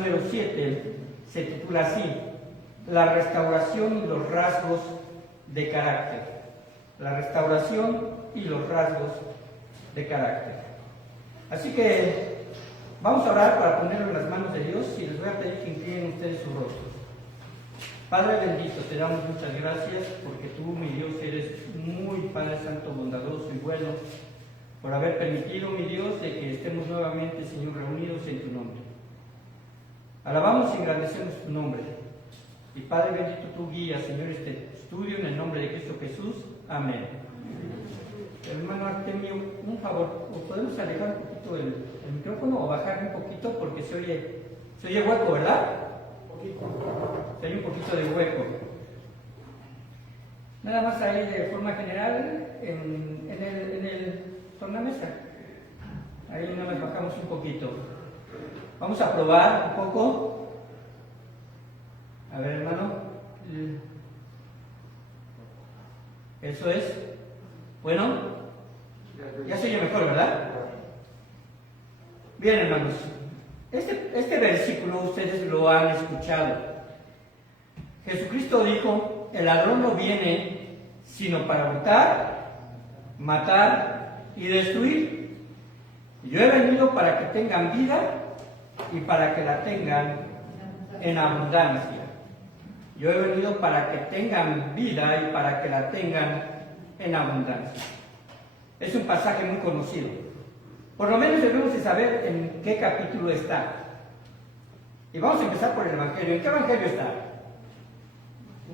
número 7 se titula así: La restauración y los rasgos de carácter. La restauración y los rasgos de carácter. Así que vamos a orar para ponerlo en las manos de Dios y les voy a pedir que inclinen ustedes sus rostros. Padre bendito, te damos muchas gracias porque tú, mi Dios, eres muy Padre Santo, bondadoso y bueno, por haber permitido, mi Dios, de que estemos nuevamente, Señor, reunidos en tu nombre. Alabamos y engrandecemos tu nombre. Y Padre bendito, tú guías, Señor, este estudio en el nombre de Cristo Jesús. Amén. Hermano Artemio, un favor, ¿o podemos alejar un poquito el micrófono o bajar un poquito porque se oye hueco, ¿verdad? Se oye un poquito de hueco. Nada más ahí de forma general en el tornamesa. Ahí nos bajamos un poquito. Vamos a probar un poco. A ver, hermano. Eso es. Bueno, ya se oye mejor, ¿verdad? Bien, hermanos. Este versículo ustedes lo han escuchado. Jesucristo dijo: el ladrón no viene sino para hurtar, matar y destruir. Yo he venido para que tengan vida y para que la tengan en abundancia. Yo he venido para que tengan vida y para que la tengan en abundancia. Es un pasaje muy conocido. Por lo menos debemos de saber en qué capítulo está. Y vamos a empezar por el Evangelio. ¿En qué Evangelio está?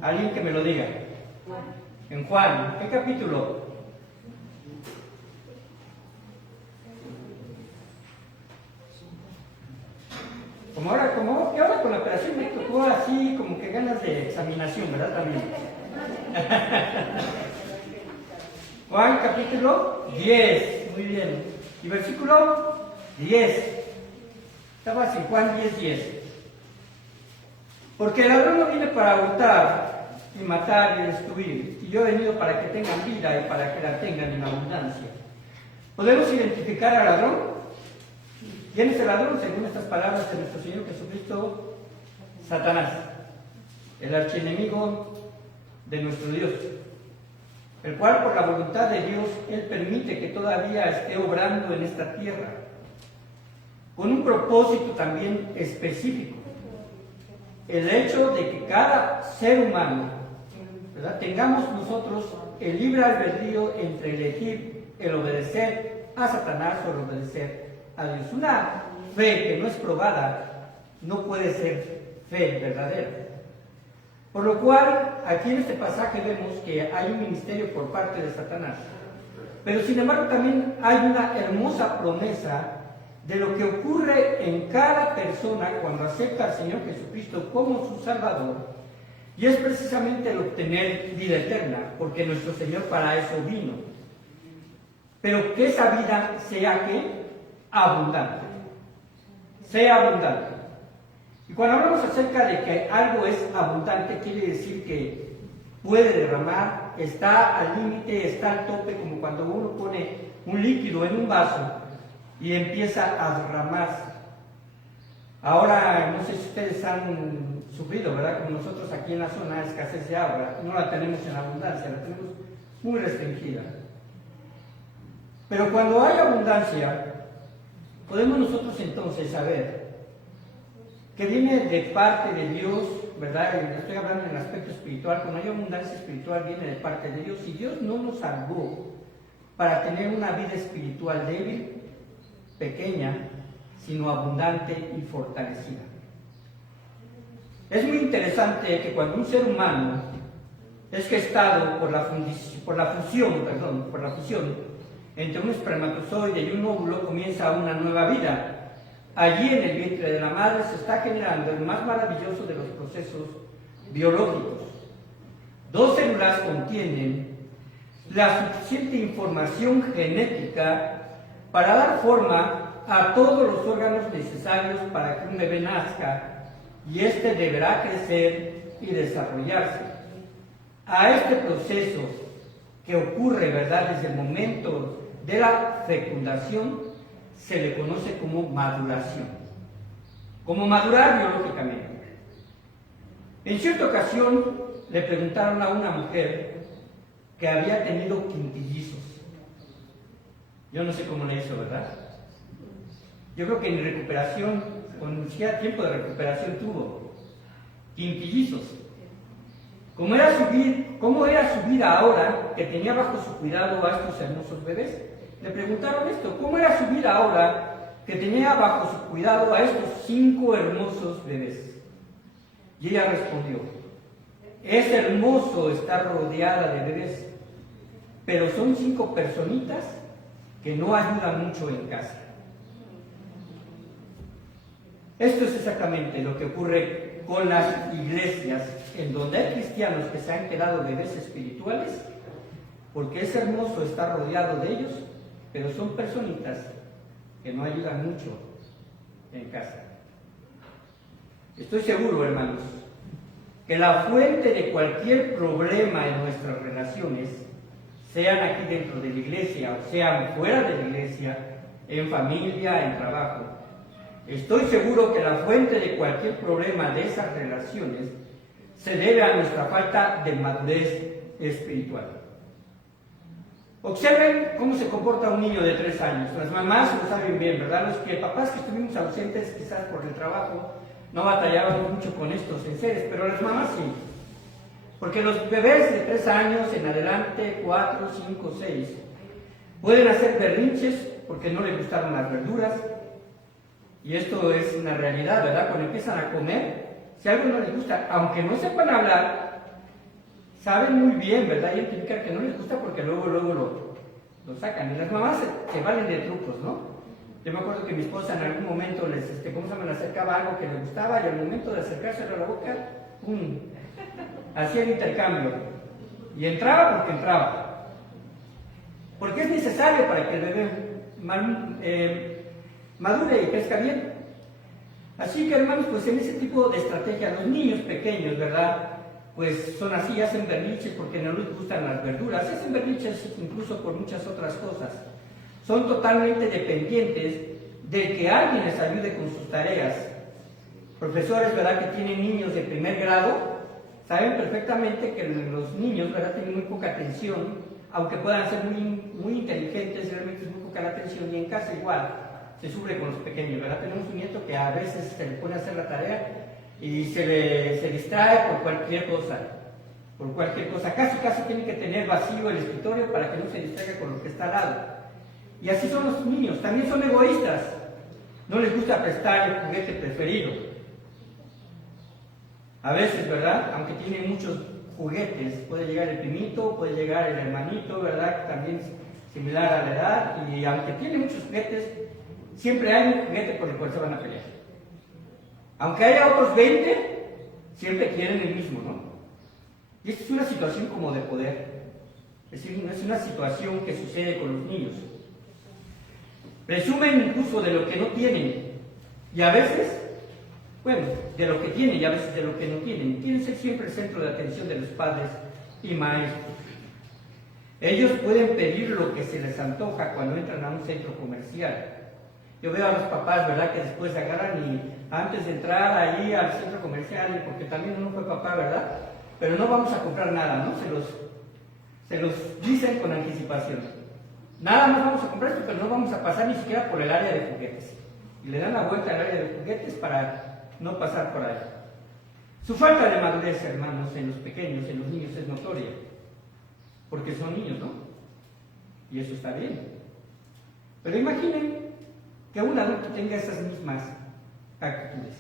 Alguien que me lo diga. En Juan. ¿Qué capítulo? Ahora con la operación me tocó así como que ganas de examinación, ¿verdad? También. Juan capítulo 10, muy bien. Y versículo 10. Estabas en Juan 10:10. Porque el ladrón no viene para hurtar y matar y destruir, y yo he venido para que tengan vida y para que la tengan en abundancia. ¿Podemos identificar al ladrón? ¿Quién es el ladrón? Según estas palabras de nuestro Señor Jesucristo: Satanás, el archienemigo de nuestro Dios, el cual por la voluntad de Dios, Él permite que todavía esté obrando en esta tierra, con un propósito también específico: el hecho de que cada ser humano, ¿verdad?, tengamos nosotros el libre albedrío entre elegir el obedecer a Satanás o el obedecer a Dios. Una fe que no es probada no puede ser fe verdadera. Por lo cual, aquí en este pasaje vemos que hay un ministerio por parte de Satanás. Pero sin embargo también hay una hermosa promesa de lo que ocurre en cada persona cuando acepta al Señor Jesucristo como su Salvador. Y es precisamente el obtener vida eterna, porque nuestro Señor para eso vino. Pero que esa vida sea ¿qué? Abundante. Sea abundante. Y cuando hablamos acerca de que algo es abundante, quiere decir que puede derramar, está al límite, está al tope, como cuando uno pone un líquido en un vaso y empieza a derramarse. Ahora, no sé si ustedes han sufrido, ¿verdad? Como nosotros aquí en la zona, escasez de agua, no la tenemos en abundancia, la tenemos muy restringida. Pero cuando hay abundancia, podemos nosotros entonces saber que viene de parte de Dios, ¿verdad? Estoy hablando en el aspecto espiritual. Cuando hay abundancia espiritual viene de parte de Dios, y Dios no nos salvó para tener una vida espiritual débil, pequeña, sino abundante y fortalecida. Es muy interesante que cuando un ser humano es gestado por la fusión entre un espermatozoide y un óvulo, comienza una nueva vida. Allí en el vientre de la madre se está generando el más maravilloso de los procesos biológicos. Dos células contienen la suficiente información genética para dar forma a todos los órganos necesarios para que un bebé nazca, y éste deberá crecer y desarrollarse. A este proceso que ocurre, ¿verdad?, desde el momento de la fecundación, se le conoce como maduración. como madurar biológicamente. En cierta ocasión le preguntaron a una mujer que había tenido quintillizos. Yo no sé cómo le hizo, ¿verdad? Yo creo que en recuperación, con ni siquiera tiempo de recuperación tuvo quintillizos. ¿Cómo era su vida ahora que tenía bajo su cuidado a estos hermosos bebés? Le preguntaron esto, ¿cómo era su vida ahora que tenía bajo su cuidado a estos 5 hermosos bebés? Y ella respondió, es hermoso estar rodeada de bebés, pero son 5 personitas que no ayudan mucho en casa. Esto es exactamente lo que ocurre con las iglesias, en donde hay cristianos que se han quedado bebés espirituales, porque es hermoso estar rodeado de ellos, pero son personitas que no ayudan mucho en casa. Estoy seguro, hermanos, que la fuente de cualquier problema en nuestras relaciones, sean aquí dentro de la iglesia o sean fuera de la iglesia, en familia, en trabajo, estoy seguro que la fuente de cualquier problema de esas relaciones se debe a nuestra falta de madurez espiritual. Observen cómo se comporta un niño de 3 años. Las mamás lo saben bien, ¿verdad? Los papás que estuvimos ausentes quizás por el trabajo no batallábamos mucho con estos enseres, pero las mamás sí. Porque los bebés de 3 años en adelante, 4, 5, 6, pueden hacer berrinches porque no les gustaron las verduras. Y esto es una realidad, ¿verdad? Cuando empiezan a comer, si algo no les gusta, aunque no sepan hablar, saben muy bien, ¿verdad? Identificar que no les gusta porque luego lo sacan. Y las mamás se valen de trucos, ¿no? Yo me acuerdo que mi esposa en algún momento les acercaba algo que les gustaba y al momento de acercarse a la boca, ¡pum!, hacía el intercambio. Y entraba porque entraba. Porque es necesario para que el bebé madure y crezca bien. Así que, hermanos, pues en ese tipo de estrategia, los niños pequeños, ¿verdad? Pues son así, hacen berrinches porque no les gustan las verduras, hacen berrinches incluso por muchas otras cosas. Son totalmente dependientes de que alguien les ayude con sus tareas. Profesores, ¿verdad?, que tienen niños de primer grado, saben perfectamente que los niños, ¿verdad?, tienen muy poca atención, aunque puedan ser muy inteligentes, realmente es muy poca la atención, y en casa igual se sufre con los pequeños, ¿verdad? Tenemos un nieto que a veces se le pone a hacer la tarea y se distrae por cualquier cosa, casi tiene que tener vacío el escritorio para que no se distraiga con lo que está al lado. Y así son los niños, también son egoístas, no les gusta prestar el juguete preferido. A veces, ¿verdad?, aunque tienen muchos juguetes, puede llegar el primito, puede llegar el hermanito, ¿verdad?, también similar a la edad, y aunque tiene muchos juguetes, siempre hay un juguete por el cual se van a pelear. Aunque haya otros 20, siempre quieren el mismo, ¿no? Y esta es una situación como de poder. Es decir, es una situación que sucede con los niños. Presumen incluso de lo que no tienen. Y a veces, bueno, de lo que tienen y a veces de lo que no tienen. Quieren ser siempre el centro de atención de los padres y maestros. Ellos pueden pedir lo que se les antoja cuando entran a un centro comercial. Yo veo a los papás, ¿verdad?, que después agarran y antes de entrar ahí al centro comercial, porque también uno fue papá, ¿verdad?, pero no vamos a comprar nada, ¿no? Se los dicen con anticipación. Nada más vamos a comprar esto, pero no vamos a pasar ni siquiera por el área de juguetes. Y le dan la vuelta al área de juguetes para no pasar por ahí. Su falta de madurez, hermanos, en los pequeños, en los niños, es notoria. Porque son niños, ¿no? Y eso está bien. Pero imaginen que un adulto tenga esas mismas actitudes,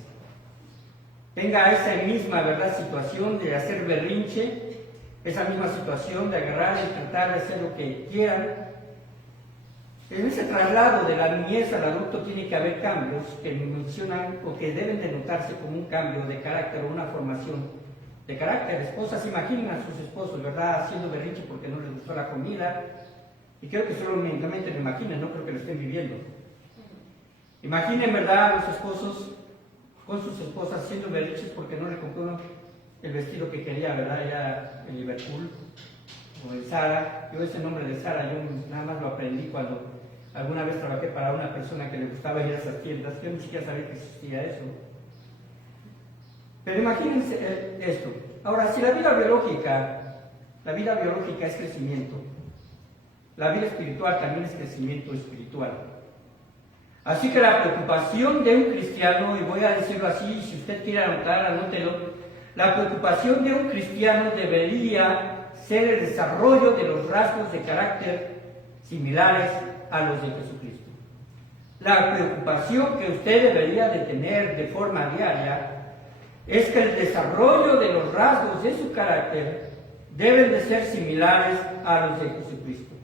tenga esa misma, ¿verdad?, situación de hacer berrinche, esa misma situación de agarrar y tratar de hacer lo que quieran. En ese traslado de la niñez al adulto tiene que haber cambios que mencionan o que deben de notarse como un cambio de carácter o una formación de carácter. Esposas, imaginen a sus esposos, ¿verdad?, haciendo berrinche porque no les gustó la comida, y creo que solamente lo imaginen, no creo que lo estén viviendo. Imaginen, ¿verdad?, los esposos con sus esposas haciendo berrinches porque no le compró el vestido que quería, ¿verdad?, allá en Liverpool o en Zara. Yo ese nombre de Zara, yo nada más lo aprendí cuando alguna vez trabajé para una persona que le gustaba ir a esas tiendas. Yo ni siquiera sabía que existía eso. Pero imagínense esto. Ahora, si la vida biológica es crecimiento, la vida espiritual también es crecimiento espiritual. Así que la preocupación de un cristiano, y voy a decirlo así, si usted quiere anotar, anótelo, la preocupación de un cristiano debería ser el desarrollo de los rasgos de carácter similares a los de Jesucristo. La preocupación que usted debería de tener de forma diaria es que el desarrollo de los rasgos de su carácter deben de ser similares a los de Jesucristo.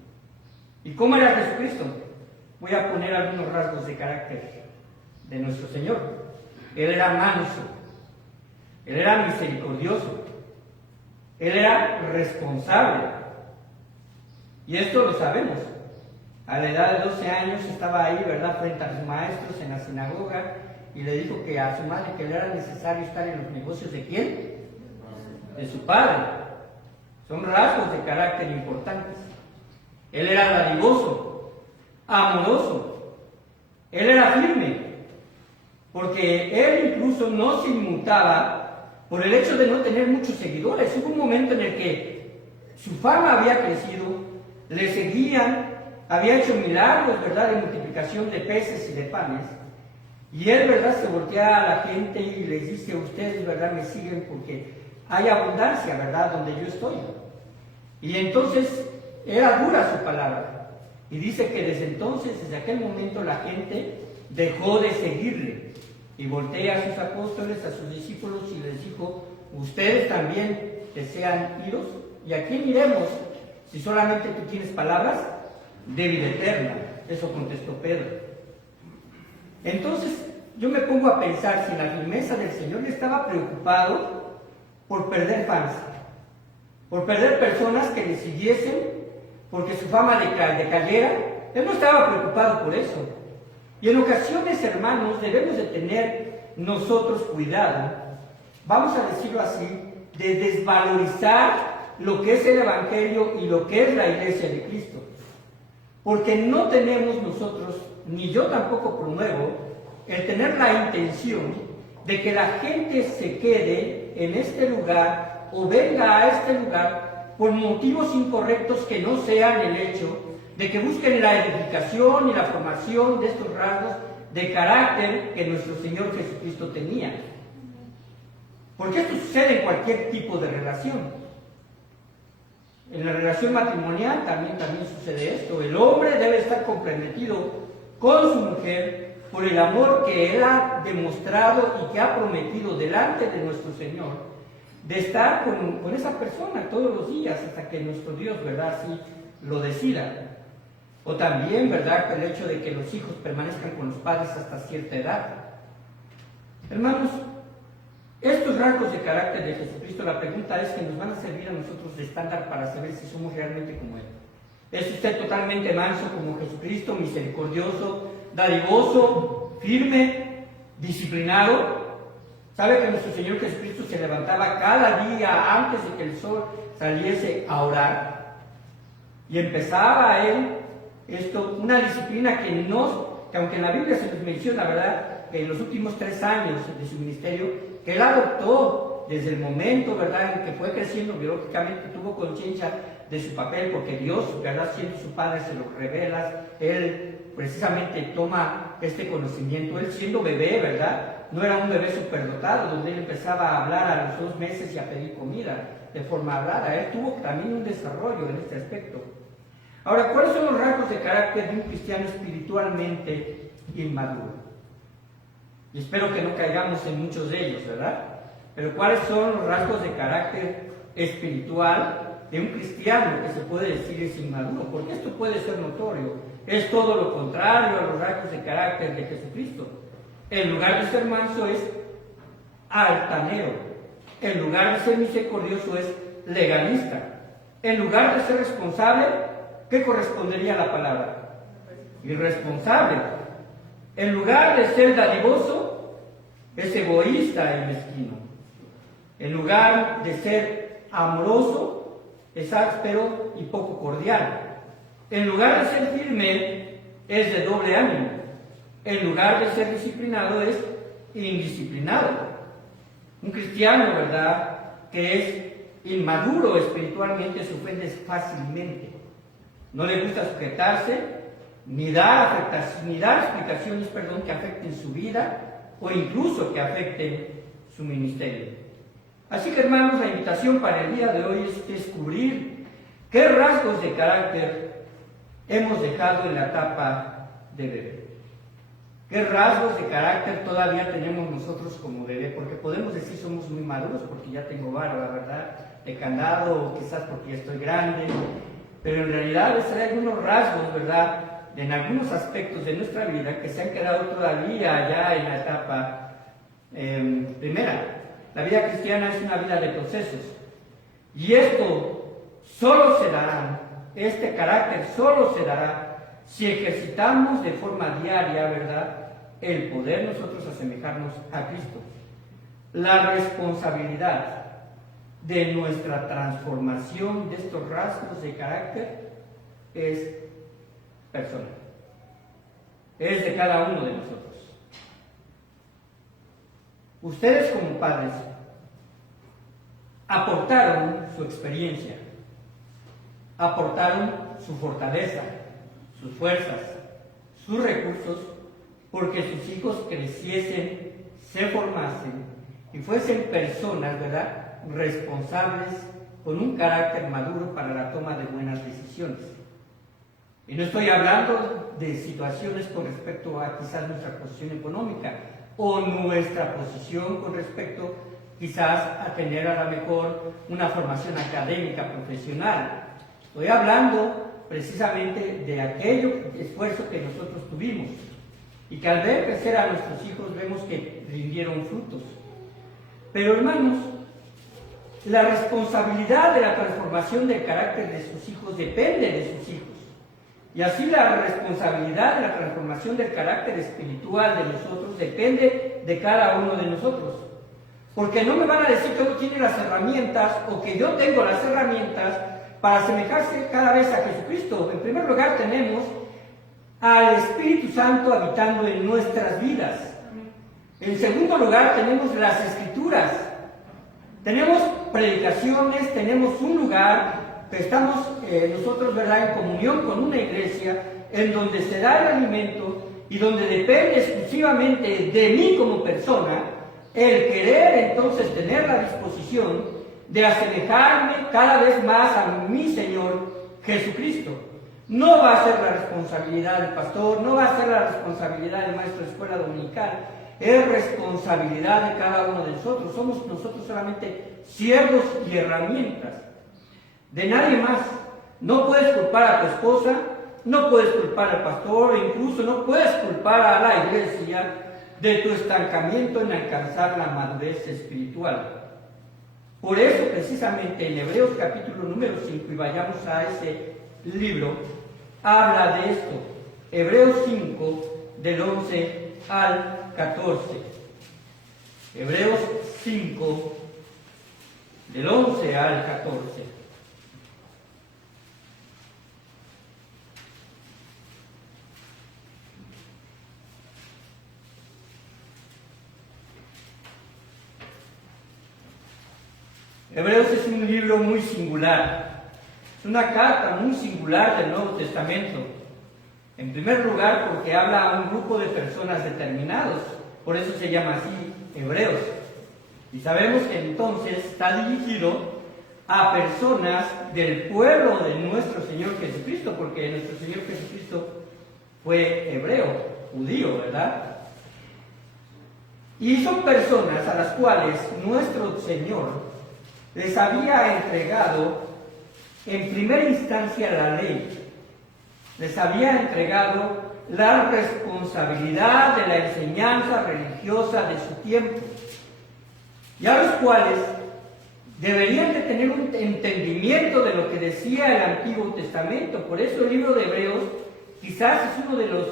¿Y cómo era Jesucristo? Voy a poner algunos rasgos de carácter de nuestro Señor. Él era manso, Él era misericordioso, Él era responsable. Y esto lo sabemos. A la edad de 12 años estaba ahí, ¿verdad?, frente a los maestros en la sinagoga y le dijo que a su madre que le era necesario estar en los negocios ¿de quién? De su padre. Son rasgos de carácter importantes. Él era dadivoso, amoroso, él era firme, porque él incluso no se inmutaba por el hecho de no tener muchos seguidores. Hubo un momento en el que su fama había crecido, le seguían, había hecho milagros, ¿verdad?, de multiplicación de peces y de panes, y él, ¿verdad?, se voltea a la gente y les dice: ustedes, ¿verdad?, me siguen porque hay abundancia, ¿verdad?, donde yo estoy. Y entonces era dura su palabra. Y dice que desde entonces, desde aquel momento, la gente dejó de seguirle. Y voltea a sus apóstoles, a sus discípulos y les dijo: ustedes también desean iros. ¿Y a quién iremos si solamente tú tienes palabras de vida eterna? Eso contestó Pedro. Entonces yo me pongo a pensar si en la firmeza del Señor le estaba preocupado por perder fans, por perder personas que le siguiesen, porque su fama decayera. Él no estaba preocupado por eso. Y en ocasiones, hermanos, debemos de tener nosotros cuidado, vamos a decirlo así, de desvalorizar lo que es el Evangelio y lo que es la Iglesia de Cristo. Porque no tenemos nosotros, ni yo tampoco promuevo, el tener la intención de que la gente se quede en este lugar o venga a este lugar por motivos incorrectos que no sean el hecho de que busquen la edificación y la formación de estos rasgos de carácter que nuestro Señor Jesucristo tenía. Porque esto sucede en cualquier tipo de relación. En la relación matrimonial también sucede esto. El hombre debe estar comprometido con su mujer por el amor que él ha demostrado y que ha prometido delante de nuestro Señor, de estar con esa persona todos los días hasta que nuestro Dios, ¿verdad?, así lo decida. O también, ¿verdad?, el hecho de que los hijos permanezcan con los padres hasta cierta edad. Hermanos, estos rasgos de carácter de Jesucristo, la pregunta es que nos van a servir a nosotros de estándar para saber si somos realmente como Él. ¿Es usted totalmente manso como Jesucristo, misericordioso, dadivoso, firme, disciplinado? ¿Sabe que nuestro Señor Jesucristo se levantaba cada día antes de que el sol saliese a orar? Y empezaba a Él una disciplina que aunque en la Biblia se nos menciona, ¿verdad?, que en los últimos 3 años de su ministerio, que Él adoptó desde el momento, ¿verdad?, en que fue creciendo biológicamente, tuvo conciencia de su papel, porque Dios, ¿verdad?, siendo su Padre, se lo revela. Él precisamente toma este conocimiento. Él siendo bebé, ¿verdad?, no era un bebé superdotado, donde él empezaba a hablar a los 2 meses y a pedir comida de forma hablada. Él tuvo también un desarrollo en este aspecto. Ahora, ¿cuáles son los rasgos de carácter de un cristiano espiritualmente inmaduro? Y espero que no caigamos en muchos de ellos, ¿verdad? Pero ¿cuáles son los rasgos de carácter espiritual de un cristiano que se puede decir es inmaduro? Porque esto puede ser notorio. Es todo lo contrario a los rasgos de carácter de Jesucristo. En lugar de ser manso es altanero. En lugar de ser misericordioso es legalista. En lugar de ser responsable, ¿qué correspondería a la palabra? Irresponsable. En lugar de ser dadivoso, es egoísta y mezquino. En lugar de ser amoroso, es áspero y poco cordial. En lugar de ser firme, es de doble ánimo. En lugar de ser disciplinado, es indisciplinado. Un cristiano, ¿verdad?, que es inmaduro espiritualmente se ofende fácilmente. No le gusta sujetarse, ni dar explicaciones, que afecten su vida o incluso que afecten su ministerio. Así que, hermanos, la invitación para el día de hoy es descubrir qué rasgos de carácter hemos dejado en la etapa de bebé. ¿Qué rasgos de carácter todavía tenemos nosotros como bebé? Porque podemos decir somos muy maduros porque ya tengo barba, ¿verdad?, de candado, o quizás porque ya estoy grande, pero en realidad hay algunos rasgos, ¿verdad?, en algunos aspectos de nuestra vida que se han quedado todavía ya en la etapa primera. La vida cristiana es una vida de procesos, y esto solo se dará, este carácter solo se dará si ejercitamos de forma diaria, ¿verdad?, el poder nosotros asemejarnos a Cristo. La responsabilidad de nuestra transformación de estos rasgos de carácter es personal. Es de cada uno de nosotros. Ustedes como padres aportaron su experiencia, aportaron su fortaleza, sus fuerzas, sus recursos, porque sus hijos creciesen, se formasen y fuesen personas, ¿verdad?, responsables con un carácter maduro para la toma de buenas decisiones. Y no estoy hablando de situaciones con respecto a quizás nuestra posición económica o nuestra posición con respecto quizás a tener a lo mejor una formación académica profesional. Estoy hablando precisamente de aquello esfuerzo que nosotros tuvimos y que al ver crecer a nuestros hijos vemos que rindieron frutos. Pero, hermanos, la responsabilidad de la transformación del carácter de sus hijos depende de sus hijos. Y así la responsabilidad de la transformación del carácter espiritual de nosotros depende de cada uno de nosotros. Porque no me van a decir que uno tiene las herramientas o que yo tengo las herramientas para asemejarse cada vez a Jesucristo. En primer lugar tenemos al Espíritu Santo habitando en nuestras vidas. En segundo lugar tenemos las Escrituras. Tenemos predicaciones, tenemos un lugar, estamos nosotros, ¿verdad?, en comunión con una iglesia en donde se da el alimento y donde depende exclusivamente de mí como persona el querer entonces tener la disposición de asemejarme cada vez más a mi Señor Jesucristo. No va a ser la responsabilidad del pastor, no va a ser la responsabilidad del maestro de escuela dominical, es responsabilidad de cada uno de nosotros. Somos nosotros solamente siervos y herramientas de nadie más. No puedes culpar a tu esposa, no puedes culpar al pastor, e incluso no puedes culpar a la iglesia de tu estancamiento en alcanzar la madurez espiritual. Por eso, precisamente, en Hebreos capítulo número 5, y vayamos a ese libro, habla de esto. Hebreos 5, del 11 al 14. Hebreos 5, del 11 al 14. Hebreos es un libro muy singular, es una carta muy singular del Nuevo Testamento. En primer lugar, porque habla a un grupo de personas determinados, por eso se llama así Hebreos. Y sabemos que entonces está dirigido a personas del pueblo de nuestro Señor Jesucristo, porque nuestro Señor Jesucristo fue hebreo, judío, ¿verdad? Y son personas a las cuales nuestro Señor les había entregado en primera instancia la ley, les había entregado la responsabilidad de la enseñanza religiosa de su tiempo, y a los cuales deberían de tener un entendimiento de lo que decía el Antiguo Testamento. Por eso el libro de Hebreos quizás es uno de los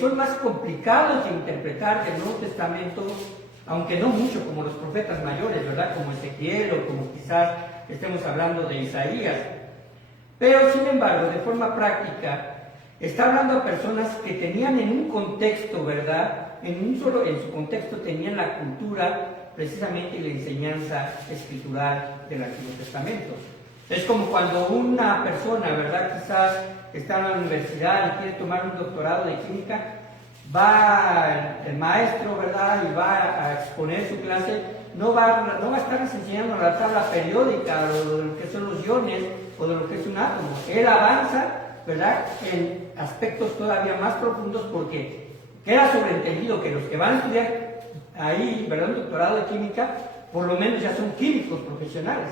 son más complicados de interpretar del Nuevo Testamento, aunque no mucho como los profetas mayores, ¿verdad?, como Ezequiel o como quizás estemos hablando de Isaías. Pero, sin embargo, de forma práctica, está hablando a personas que tenían en un contexto, ¿verdad?, en su contexto tenían la cultura precisamente y la enseñanza escritural del Antiguo Testamento. Es como cuando una persona, ¿verdad? Quizás está en la universidad y quiere tomar un doctorado de química, va el maestro, ¿verdad? Y va a exponer su clase, no va a estar enseñando la tabla periódica o de lo que son los iones o de lo que es un átomo. Él avanza, ¿verdad?, en aspectos todavía más profundos, porque queda sobreentendido que los que van a estudiar ahí, ¿verdad?, un doctorado de química, por lo menos ya son químicos profesionales.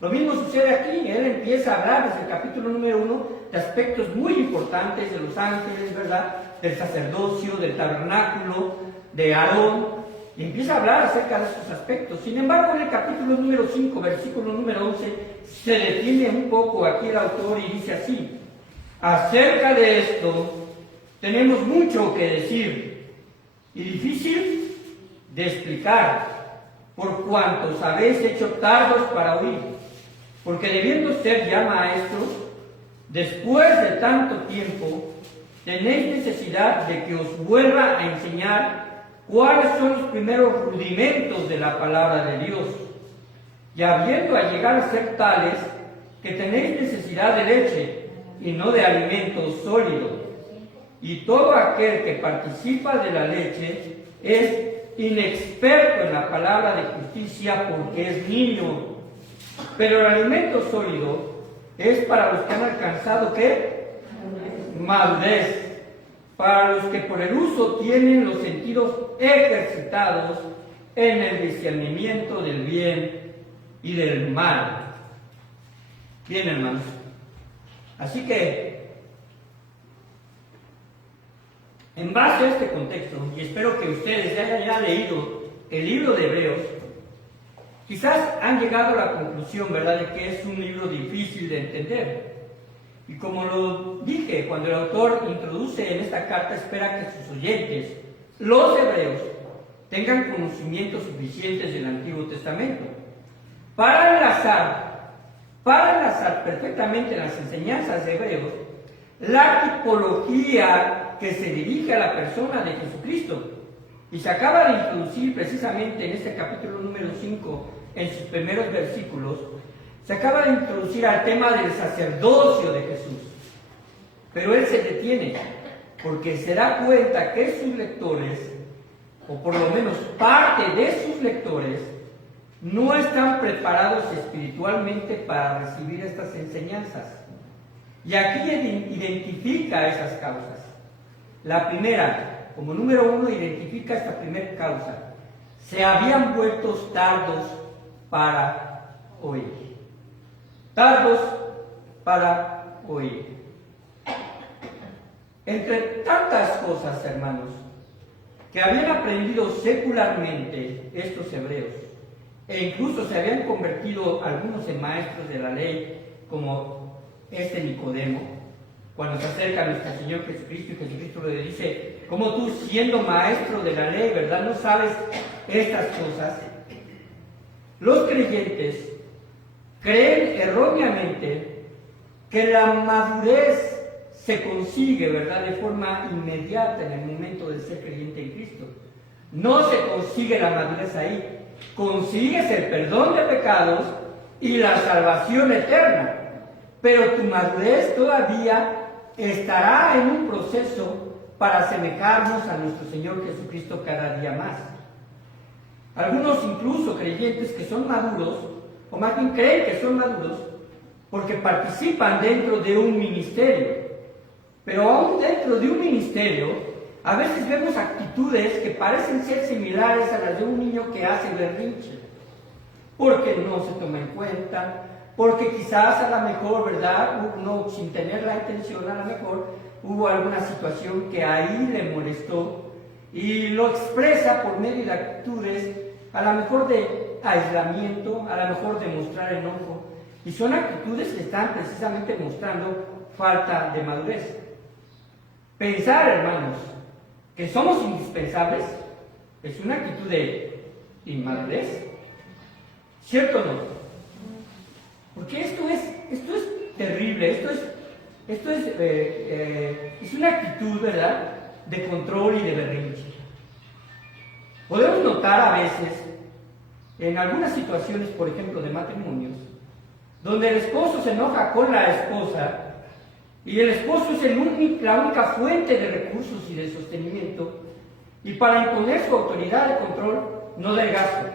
Lo mismo sucede aquí. Él empieza a hablar desde el capítulo número 1 de aspectos muy importantes de los ángeles, ¿verdad?, del sacerdocio, del tabernáculo, de Aarón, y empieza a hablar acerca de esos aspectos. Sin embargo, en el capítulo número 5, versículo número 11, se detiene un poco aquí el autor y dice así: acerca de esto tenemos mucho que decir y difícil de explicar, por cuanto os habéis hecho tardos para oír, porque debiendo ser ya maestros, después de tanto tiempo, tenéis necesidad de que os vuelva a enseñar cuáles son los primeros rudimentos de la palabra de Dios, y habiendo a llegar a ser tales que tenéis necesidad de leche y no de alimento sólido. Y todo aquel que participa de la leche es inexperto en la palabra de justicia, porque es niño. Pero el alimento sólido es para los que han alcanzado, ¿qué? Madurez. Para los que por el uso tienen los sentidos ejercitados en el discernimiento del bien y del mal. Bien, hermanos. Así que, en base a este contexto, y espero que ustedes ya hayan leído el libro de Hebreos, quizás han llegado a la conclusión, ¿verdad?, de que es un libro difícil de entender. Y como lo dije, cuando el autor introduce en esta carta, espera que sus oyentes, los hebreos, tengan conocimientos suficientes del Antiguo Testamento para enlazar perfectamente las enseñanzas de Hebreos la tipología que se dirige a la persona de Jesucristo. Y se acaba de introducir precisamente en este capítulo número 5, en sus primeros versículos, se acaba de introducir al tema del sacerdocio de Jesús. Pero él se detiene porque se da cuenta que sus lectores, o por lo menos parte de sus lectores, no están preparados espiritualmente para recibir estas enseñanzas. Y aquí identifica esas causas. La primera, como número 1, identifica esta primera causa: se habían vuelto tardos para oír. Tardos para oír. Entre tantas cosas, hermanos, que habían aprendido secularmente estos hebreos, e incluso se habían convertido algunos en maestros de la ley, como este Nicodemo, cuando se acerca a nuestro Señor Jesucristo, y Jesucristo le dice: ¿cómo tú, siendo maestro de la ley, verdad, no sabes estas cosas? Los creyentes creen erróneamente que la madurez se consigue, ¿verdad?, de forma inmediata en el momento de ser creyente en Cristo. No se consigue la madurez ahí. Consigues el perdón de pecados y la salvación eterna, pero tu madurez todavía estará en un proceso para asemejarnos a nuestro Señor Jesucristo cada día más. Algunos incluso creyentes que son maduros, o más bien creen que son maduros, porque participan dentro de un ministerio. Pero aún dentro de un ministerio, a veces vemos actitudes que parecen ser similares a las de un niño que hace berrinche, porque no se toma en cuenta, porque quizás a lo mejor, ¿verdad?, no, sin tener la intención, a lo mejor hubo alguna situación que ahí le molestó y lo expresa por medio de actitudes, a lo mejor de aislamiento, a lo mejor de mostrar enojo, y son actitudes que están precisamente mostrando falta de madurez. Pensar, hermanos, que somos indispensables es una actitud de inmadurez, ¿cierto o no? Porque esto es terrible, es una actitud, ¿verdad?, de control y de berrinche. Podemos notar a veces, en algunas situaciones, por ejemplo, de matrimonios, donde el esposo se enoja con la esposa y el esposo es la única fuente de recursos y de sostenimiento, y para imponer su autoridad de control no da el gasto.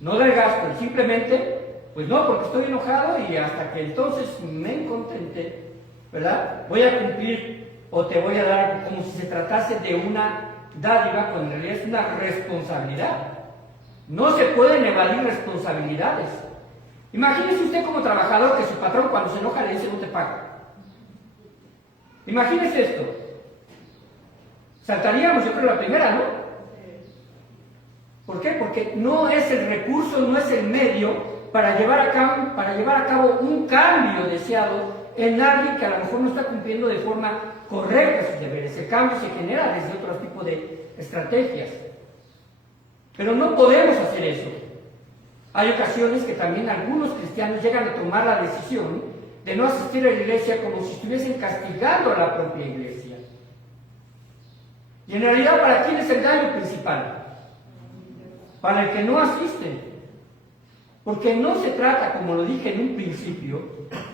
No da el gasto, y simplemente, pues no, porque estoy enojado y hasta que entonces me contente, ¿verdad? Voy a cumplir o te voy a dar como si se tratase de una dádiva, cuando en realidad es una responsabilidad. No se pueden evadir responsabilidades. Imagínese usted como trabajador que su patrón cuando se enoja le dice no te pago. Imagínese esto. Saltaríamos, yo creo, la primera, ¿no? ¿Por qué? Porque no es el recurso, no es el medio para llevar a cabo un cambio deseado en alguien que a lo mejor no está cumpliendo de forma correcta sus deberes. El cambio se genera desde otro tipo de estrategias. Pero no podemos hacer eso. Hay ocasiones que también algunos cristianos llegan a tomar la decisión de no asistir a la iglesia como si estuviesen castigando a la propia iglesia. Y en realidad, ¿para quién es el daño principal? Para el que no asiste. Porque no se trata, como lo dije en un principio,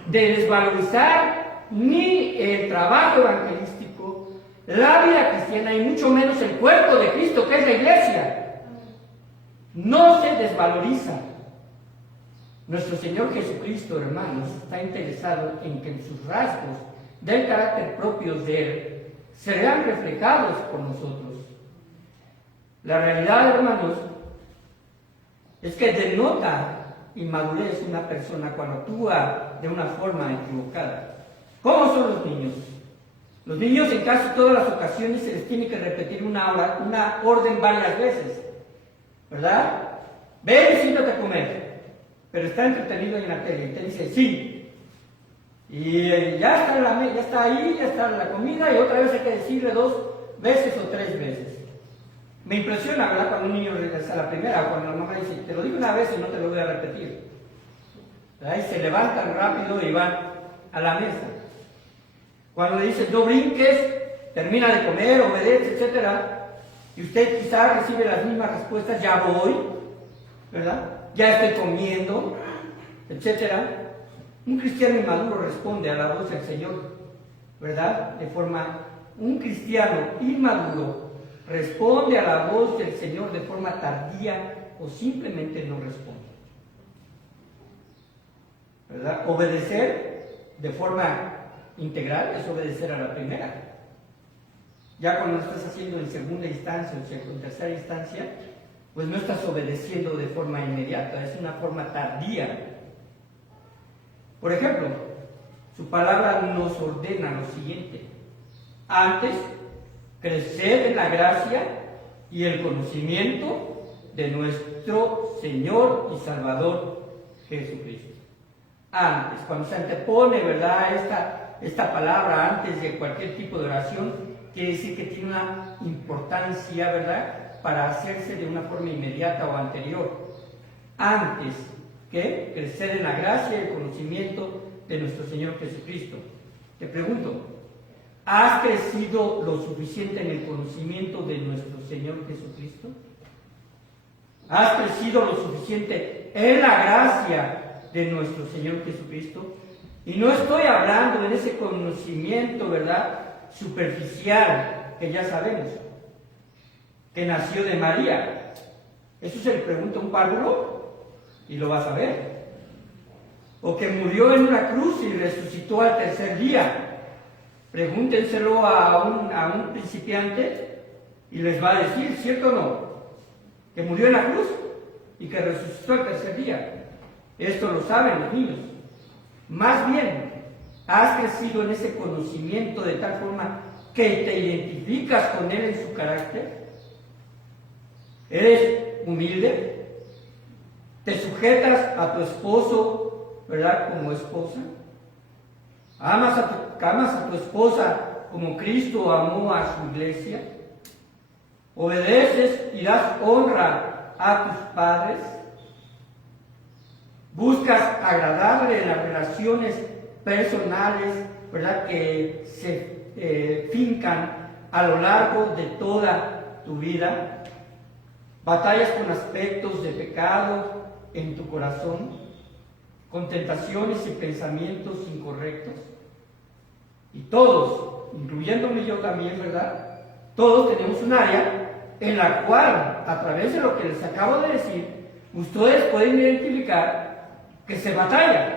de desvalorizar ni el trabajo evangelístico, la vida cristiana y mucho menos el cuerpo de Cristo, que es la iglesia. No se desvaloriza. Nuestro Señor Jesucristo, hermanos, está interesado en que sus rasgos del carácter propios de Él se vean reflejados por nosotros. La realidad, hermanos, es que denota inmadurez una persona cuando actúa de una forma equivocada. ¿Cómo son los niños? Los niños, en casi todas las ocasiones, se les tiene que repetir una orden varias veces, ¿verdad? Ven y siéntate a comer. Pero está entretenido en la tele y te dice sí. Y ya está ahí, ya está la comida, y otra vez hay que decirle 2 veces o 3 veces. Me impresiona, ¿verdad? Cuando un niño regresa a la primera, o cuando la mamá dice, te lo digo una vez y no te lo voy a repetir. ¿Verdad? Y se levantan rápido y van a la mesa. Cuando le dices, no brinques, termina de comer, obedece, etc. Y usted quizás recibe las mismas respuestas, ya voy, ¿verdad? Ya estoy comiendo, etc. Un cristiano inmaduro responde a la voz del Señor, ¿verdad? Un cristiano inmaduro responde a la voz del Señor de forma tardía o simplemente no responde, ¿verdad? Obedecer de forma integral es obedecer a la primera. Ya cuando lo estás haciendo en segunda instancia o en tercera instancia, pues no estás obedeciendo de forma inmediata, es una forma tardía. Por ejemplo, su palabra nos ordena lo siguiente: antes, crecer en la gracia y el conocimiento de nuestro Señor y Salvador Jesucristo. Antes, cuando se antepone, ¿verdad?, esta palabra antes de cualquier tipo de oración, quiere decir que tiene una importancia, ¿verdad?, para hacerse de una forma inmediata o anterior. Antes que crecer en la gracia y el conocimiento de nuestro Señor Jesucristo. Te pregunto, ¿has crecido lo suficiente en el conocimiento de nuestro Señor Jesucristo? ¿Has crecido lo suficiente en la gracia de nuestro Señor Jesucristo? Y no estoy hablando en ese conocimiento, ¿verdad?, superficial, que ya sabemos, que nació de María. Eso se le pregunta a un párvulo y lo vas a ver. O que murió en una cruz y resucitó al tercer día. Pregúntenselo a un principiante y les va a decir, ¿cierto o no?, que murió en la cruz y que resucitó al tercer día. Esto lo saben los niños. Más bien, has crecido en ese conocimiento de tal forma que te identificas con él en su carácter. Eres humilde, te sujetas a tu esposo, ¿verdad?, como esposa. Amas a tu esposa como Cristo amó a su iglesia. Obedeces y das honra a tus padres. Buscas agradarle en las relaciones personales, ¿verdad?, que se fincan a lo largo de toda tu vida, batallas con aspectos de pecado en tu corazón, con tentaciones y pensamientos incorrectos. Y todos, incluyéndome yo también, ¿verdad? Todos tenemos un área en la cual, a través de lo que les acabo de decir, ustedes pueden identificar que se batalla,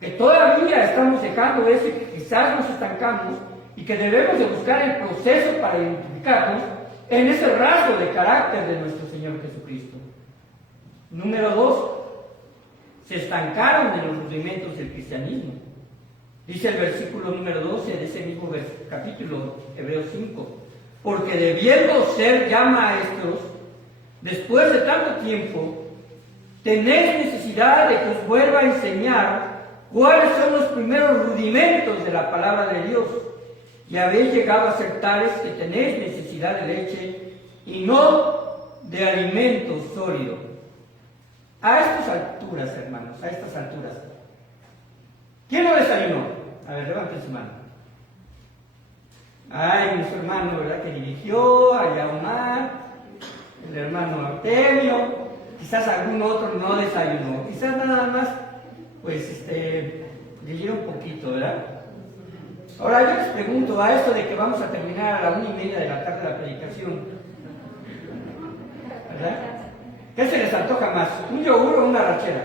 que todavía estamos dejando eso y que quizás nos estancamos y que debemos de buscar el proceso para identificarnos en ese rasgo de carácter de nuestro Señor Jesucristo. Número 2, se estancaron en los rudimentos del cristianismo. Dice el versículo número 12 de ese mismo capítulo, Hebreos 5, porque debiendo ser ya maestros, después de tanto tiempo, tenéis necesidad de que os vuelva a enseñar cuáles son los primeros rudimentos de la palabra de Dios, y habéis llegado a ser tales que tenéis necesidad de leche y no de alimento sólido. A estas alturas, hermanos, a estas alturas, ¿quién no desayunó? A ver, levanten su mano. Ay, nuestro hermano, ¿verdad? Que dirigió, allá Omar, el hermano Artemio, quizás algún otro no desayunó, quizás nada más, pues, leyera un poquito, ¿verdad? Ahora yo les pregunto a esto de que vamos a terminar a la 1:30 de la tarde la predicación, ¿verdad? ¿Qué se les antoja más? ¿Un yogur o una rachera?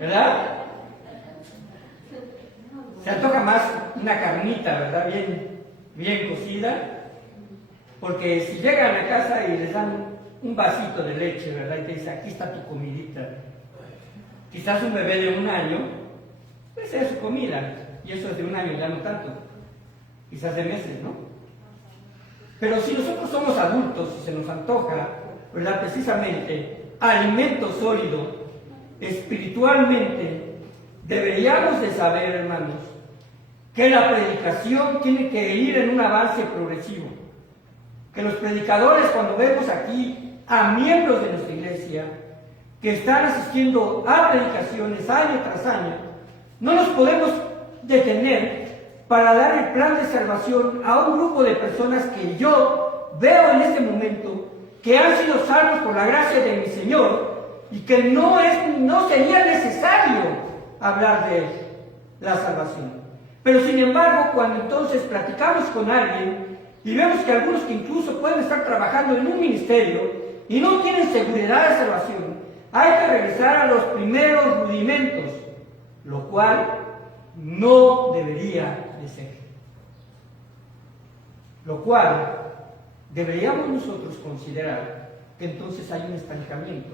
¿Verdad? Se antoja más una carnita, ¿verdad? Bien cocida, porque si llegan a casa y les dan un vasito de leche, ¿verdad? Y te dicen, aquí está tu comidita. Quizás un bebé de 1 año, pues es su comida, y eso es de 1 año, ya no tanto, quizás de meses, ¿no? Pero si nosotros somos adultos y se nos antoja, ¿verdad? Precisamente alimento sólido, espiritualmente, deberíamos de saber, hermanos, que la predicación tiene que ir en un avance progresivo. Que los predicadores, cuando vemos aquí a miembros de nuestra iglesia que están asistiendo a predicaciones año tras año, no nos podemos detener para dar el plan de salvación a un grupo de personas que yo veo en este momento que han sido salvos por la gracia de mi Señor y que no sería necesario hablar de la salvación. Pero sin embargo, cuando entonces platicamos con alguien y vemos que algunos que incluso pueden estar trabajando en un ministerio y no tienen seguridad de salvación, hay que regresar a los primeros rudimentos, lo cual no debería de ser. Lo cual deberíamos nosotros considerar que entonces hay un estancamiento.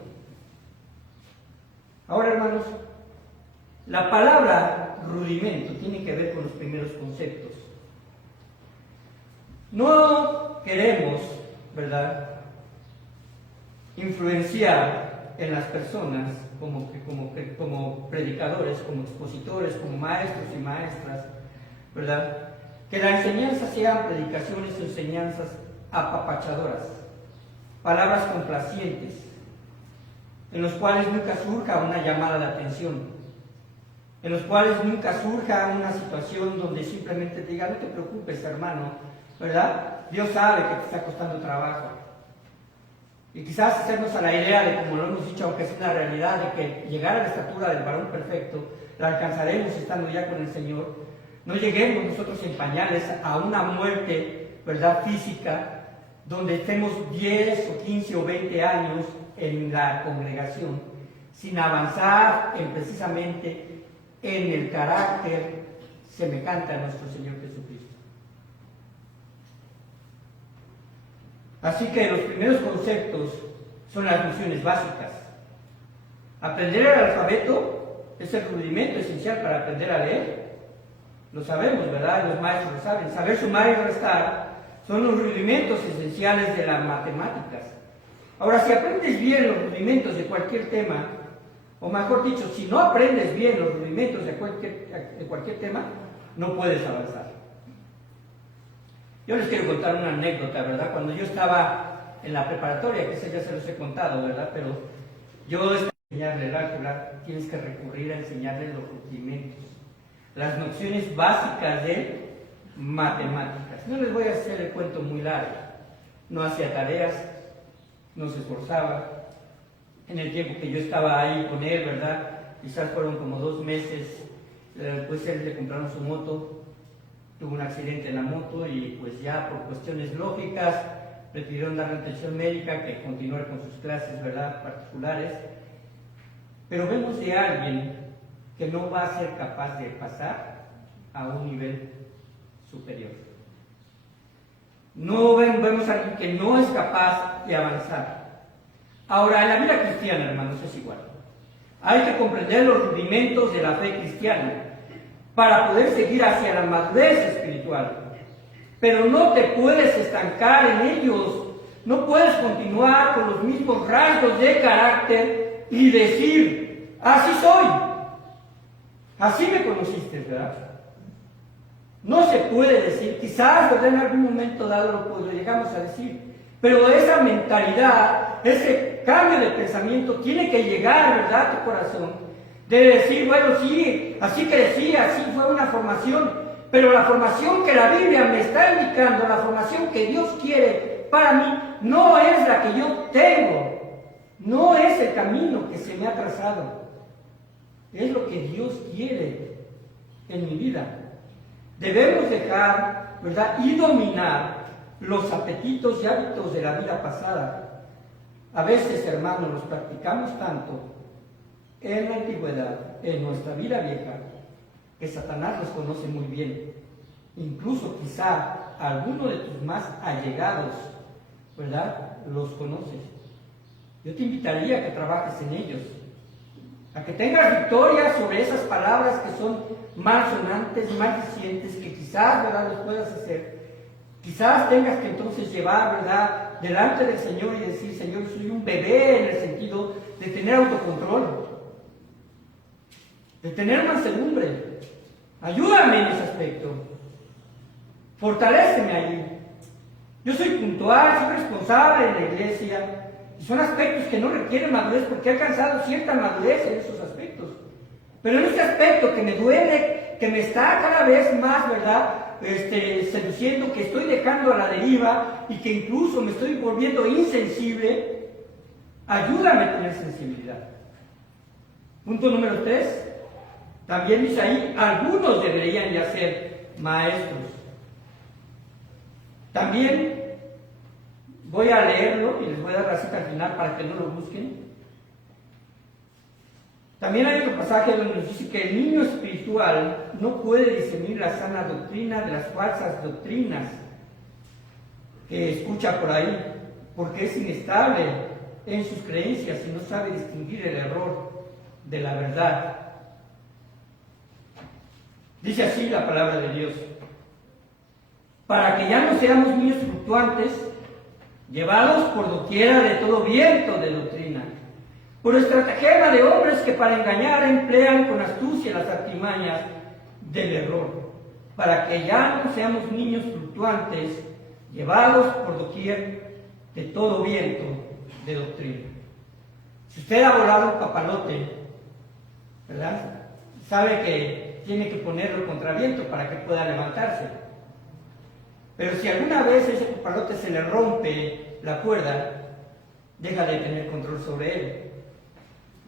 Ahora, hermanos, la palabra rudimento tiene que ver con los primeros conceptos. No queremos, ¿verdad?, influenciar en las personas como predicadores, como expositores, como maestros y maestras, ¿verdad?, que la enseñanza sean predicaciones o enseñanzas apapachadoras, palabras complacientes, en los cuales nunca surja una llamada de atención, en los cuales nunca surja una situación donde simplemente te diga, no te preocupes, hermano, ¿verdad? Dios sabe que te está costando trabajo. Y quizás hacernos a la idea de, como lo hemos dicho, aunque es una realidad, de que llegar a la estatura del varón perfecto, la alcanzaremos estando ya con el Señor. No lleguemos nosotros en pañales a una muerte, ¿verdad?, física, donde estemos 10 o 15 o 20 años en la congregación, sin avanzar precisamente en el carácter semejante a nuestro Señor Jesucristo. Así que los primeros conceptos son las nociones básicas. Aprender el alfabeto es el rudimento esencial para aprender a leer. Lo sabemos, ¿verdad? Los maestros lo saben. Saber sumar y restar son los rudimentos esenciales de las matemáticas. Ahora, si aprendes bien los rudimentos de cualquier tema, o mejor dicho, si no aprendes bien los rudimentos de cualquier tema, no puedes avanzar. Yo les quiero contar una anécdota, ¿verdad? Cuando yo estaba en la preparatoria, que esa ya se los he contado, ¿verdad? Pero yo enseñarle el álgebra, tienes que recurrir a enseñarle los rudimentos, las nociones básicas de matemáticas. No les voy a hacer el cuento muy largo. No hacía tareas, no se esforzaba. En el tiempo que yo estaba ahí con él, ¿verdad? Quizás fueron como 2 meses. Pues él le compraron su moto, tuvo un accidente en la moto y pues ya por cuestiones lógicas prefirieron darle atención médica que continuar con sus clases, ¿verdad? Particulares. Pero vemos de alguien que no va a ser capaz de pasar a un nivel superior. No vemos a alguien que no es capaz de avanzar. Ahora, en la vida cristiana, hermanos, es igual. Hay que comprender los rudimentos de la fe cristiana para poder seguir hacia la madurez espiritual. Pero no te puedes estancar en ellos. No puedes continuar con los mismos rasgos de carácter y decir, así soy. Así me conociste, ¿verdad? No se puede decir, quizás ¿verdad? En algún momento dado lo llegamos a decir, pero esa mentalidad, ese cambio de pensamiento tiene que llegar, ¿verdad?, a tu corazón, de decir, bueno, sí, así crecí, así fue una formación, pero la formación que la Biblia me está indicando, la formación que Dios quiere para mí, no es la que yo tengo, no es el camino que se me ha trazado, es lo que Dios quiere en mi vida. Debemos dejar, ¿verdad?, y dominar los apetitos y hábitos de la vida pasada. A veces, hermanos, los practicamos tanto en la antigüedad, en nuestra vida vieja, que Satanás los conoce muy bien. Incluso quizá alguno de tus más allegados, ¿verdad?, los conoces. Yo te invitaría a que trabajes en ellos, a que tengas victoria sobre esas palabras que son malsonantes, maldicientes, que quizás, ¿verdad?, los puedas hacer. Quizás tengas que entonces llevar, ¿verdad?, delante del Señor y decir, Señor, soy un bebé en el sentido de tener autocontrol, de tener mansedumbre. Ayúdame en ese aspecto. Fortaléceme ahí. Yo soy puntual, soy responsable en la iglesia. Y son aspectos que no requieren madurez porque he alcanzado cierta madurez en esos aspectos. Pero en este aspecto que me duele, que me está cada vez más, ¿verdad?, seduciendo, que estoy dejando a la deriva y que incluso me estoy volviendo insensible, ayúdame a tener sensibilidad. Punto número 3. También dice ahí, algunos deberían ya ser maestros. También voy a leerlo y les voy a dar la cita al final para que no lo busquen. También hay otro pasaje donde nos dice que el niño espiritual no puede discernir la sana doctrina de las falsas doctrinas que escucha por ahí, porque es inestable en sus creencias y no sabe distinguir el error de la verdad. Dice así la palabra de Dios: para que ya no seamos niños fluctuantes, llevados por doquiera de todo viento de doctrina, por estratagema de hombres que para engañar emplean con astucia las artimañas del error, para que ya no seamos niños fluctuantes, llevados por doquier de todo viento de doctrina. Si usted ha volado un papalote, ¿verdad?, sabe que tiene que ponerlo contra viento para que pueda levantarse. Pero si alguna vez ese papalote se le rompe la cuerda, deja de tener control sobre él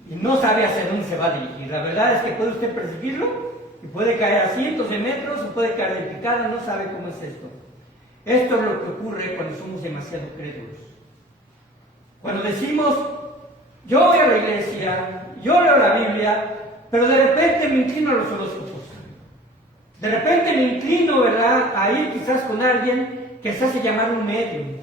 y no sabe hacia dónde se va a dirigir. La verdad es que puede usted percibirlo y puede caer a cientos de metros o puede caer en picada, no sabe cómo es esto. Esto es lo que ocurre cuando somos demasiado crédulos. Cuando decimos, yo voy a la iglesia, yo leo la Biblia, pero de repente me inclino a los horóscopos. De repente me inclino, ¿verdad?, a ir quizás con alguien que se hace llamar un medium.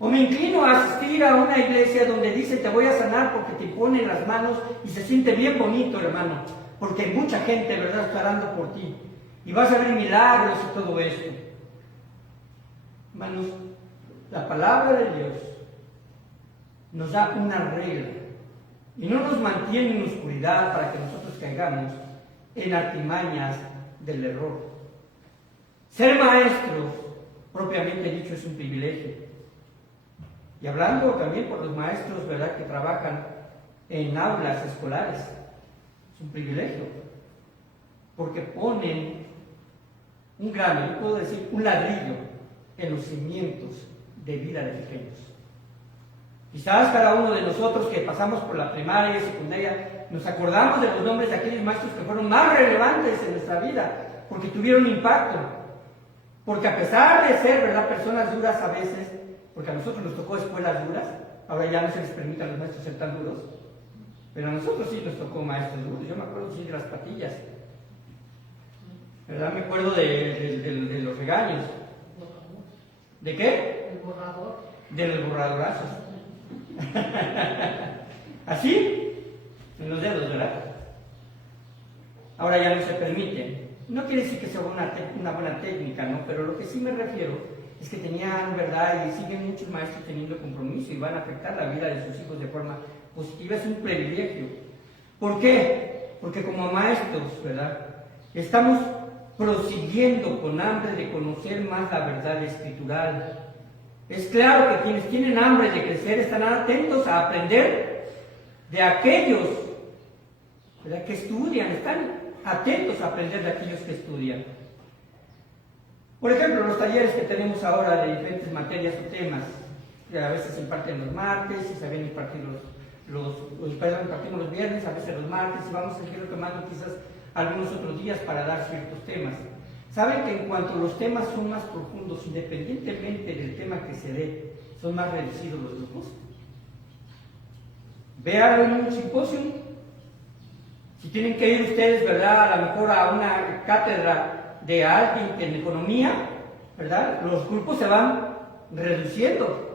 O me inclino a asistir a una iglesia donde dicen te voy a sanar porque te ponen las manos y se siente bien bonito, hermano, porque mucha gente, ¿verdad?, está orando por ti y vas a ver milagros y todo esto. Hermanos, la palabra de Dios nos da una regla y no nos mantiene en oscuridad para que nosotros caigamos en artimañas del error. Ser maestro, propiamente dicho, es un privilegio. Y hablando también por los maestros, ¿verdad?, que trabajan en aulas escolares, es un privilegio, porque ponen un grano, yo puedo decir un ladrillo en los cimientos de vida de pequeños. Quizás cada uno de nosotros que pasamos por la primaria y secundaria nos acordamos de los nombres de aquellos maestros que fueron más relevantes en nuestra vida, porque tuvieron impacto, porque a pesar de ser, ¿verdad?, personas duras a veces, porque a nosotros nos tocó escuelas duras, ahora ya no se les permite a los maestros ser tan duros, pero a nosotros sí nos tocó maestros duros. Yo me acuerdo sí de las patillas, ¿verdad? Me acuerdo de los regaños. ¿De qué? El borrador. De los borradorazos. Así, en los dedos, ¿verdad? Ahora ya no se permite. No quiere decir que sea una buena técnica, ¿no? Pero lo que sí me refiero es que tenían, ¿verdad? Y siguen muchos maestros teniendo compromiso y van a afectar la vida de sus hijos de forma positiva. Es un privilegio. ¿Por qué? Porque como maestros, ¿verdad?, estamos prosiguiendo con hambre de conocer más la verdad escritural. Es claro que quienes tienen hambre de crecer están atentos a aprender de aquellos, ¿verdad?, que estudian, están atentos a aprender de aquellos que estudian. Por ejemplo, los talleres que tenemos ahora de diferentes materias o temas, que a veces se imparten los martes, y se habían impartido impartimos los viernes, a veces los martes, y vamos a seguir retomando quizás algunos otros días para dar ciertos temas. Saben que en cuanto los temas son más profundos, independientemente del tema que se dé, son más reducidos los grupos. Vean en un simposio, si tienen que ir ustedes, ¿verdad?, a lo mejor a una cátedra de alguien en economía, ¿verdad?, los grupos se van reduciendo.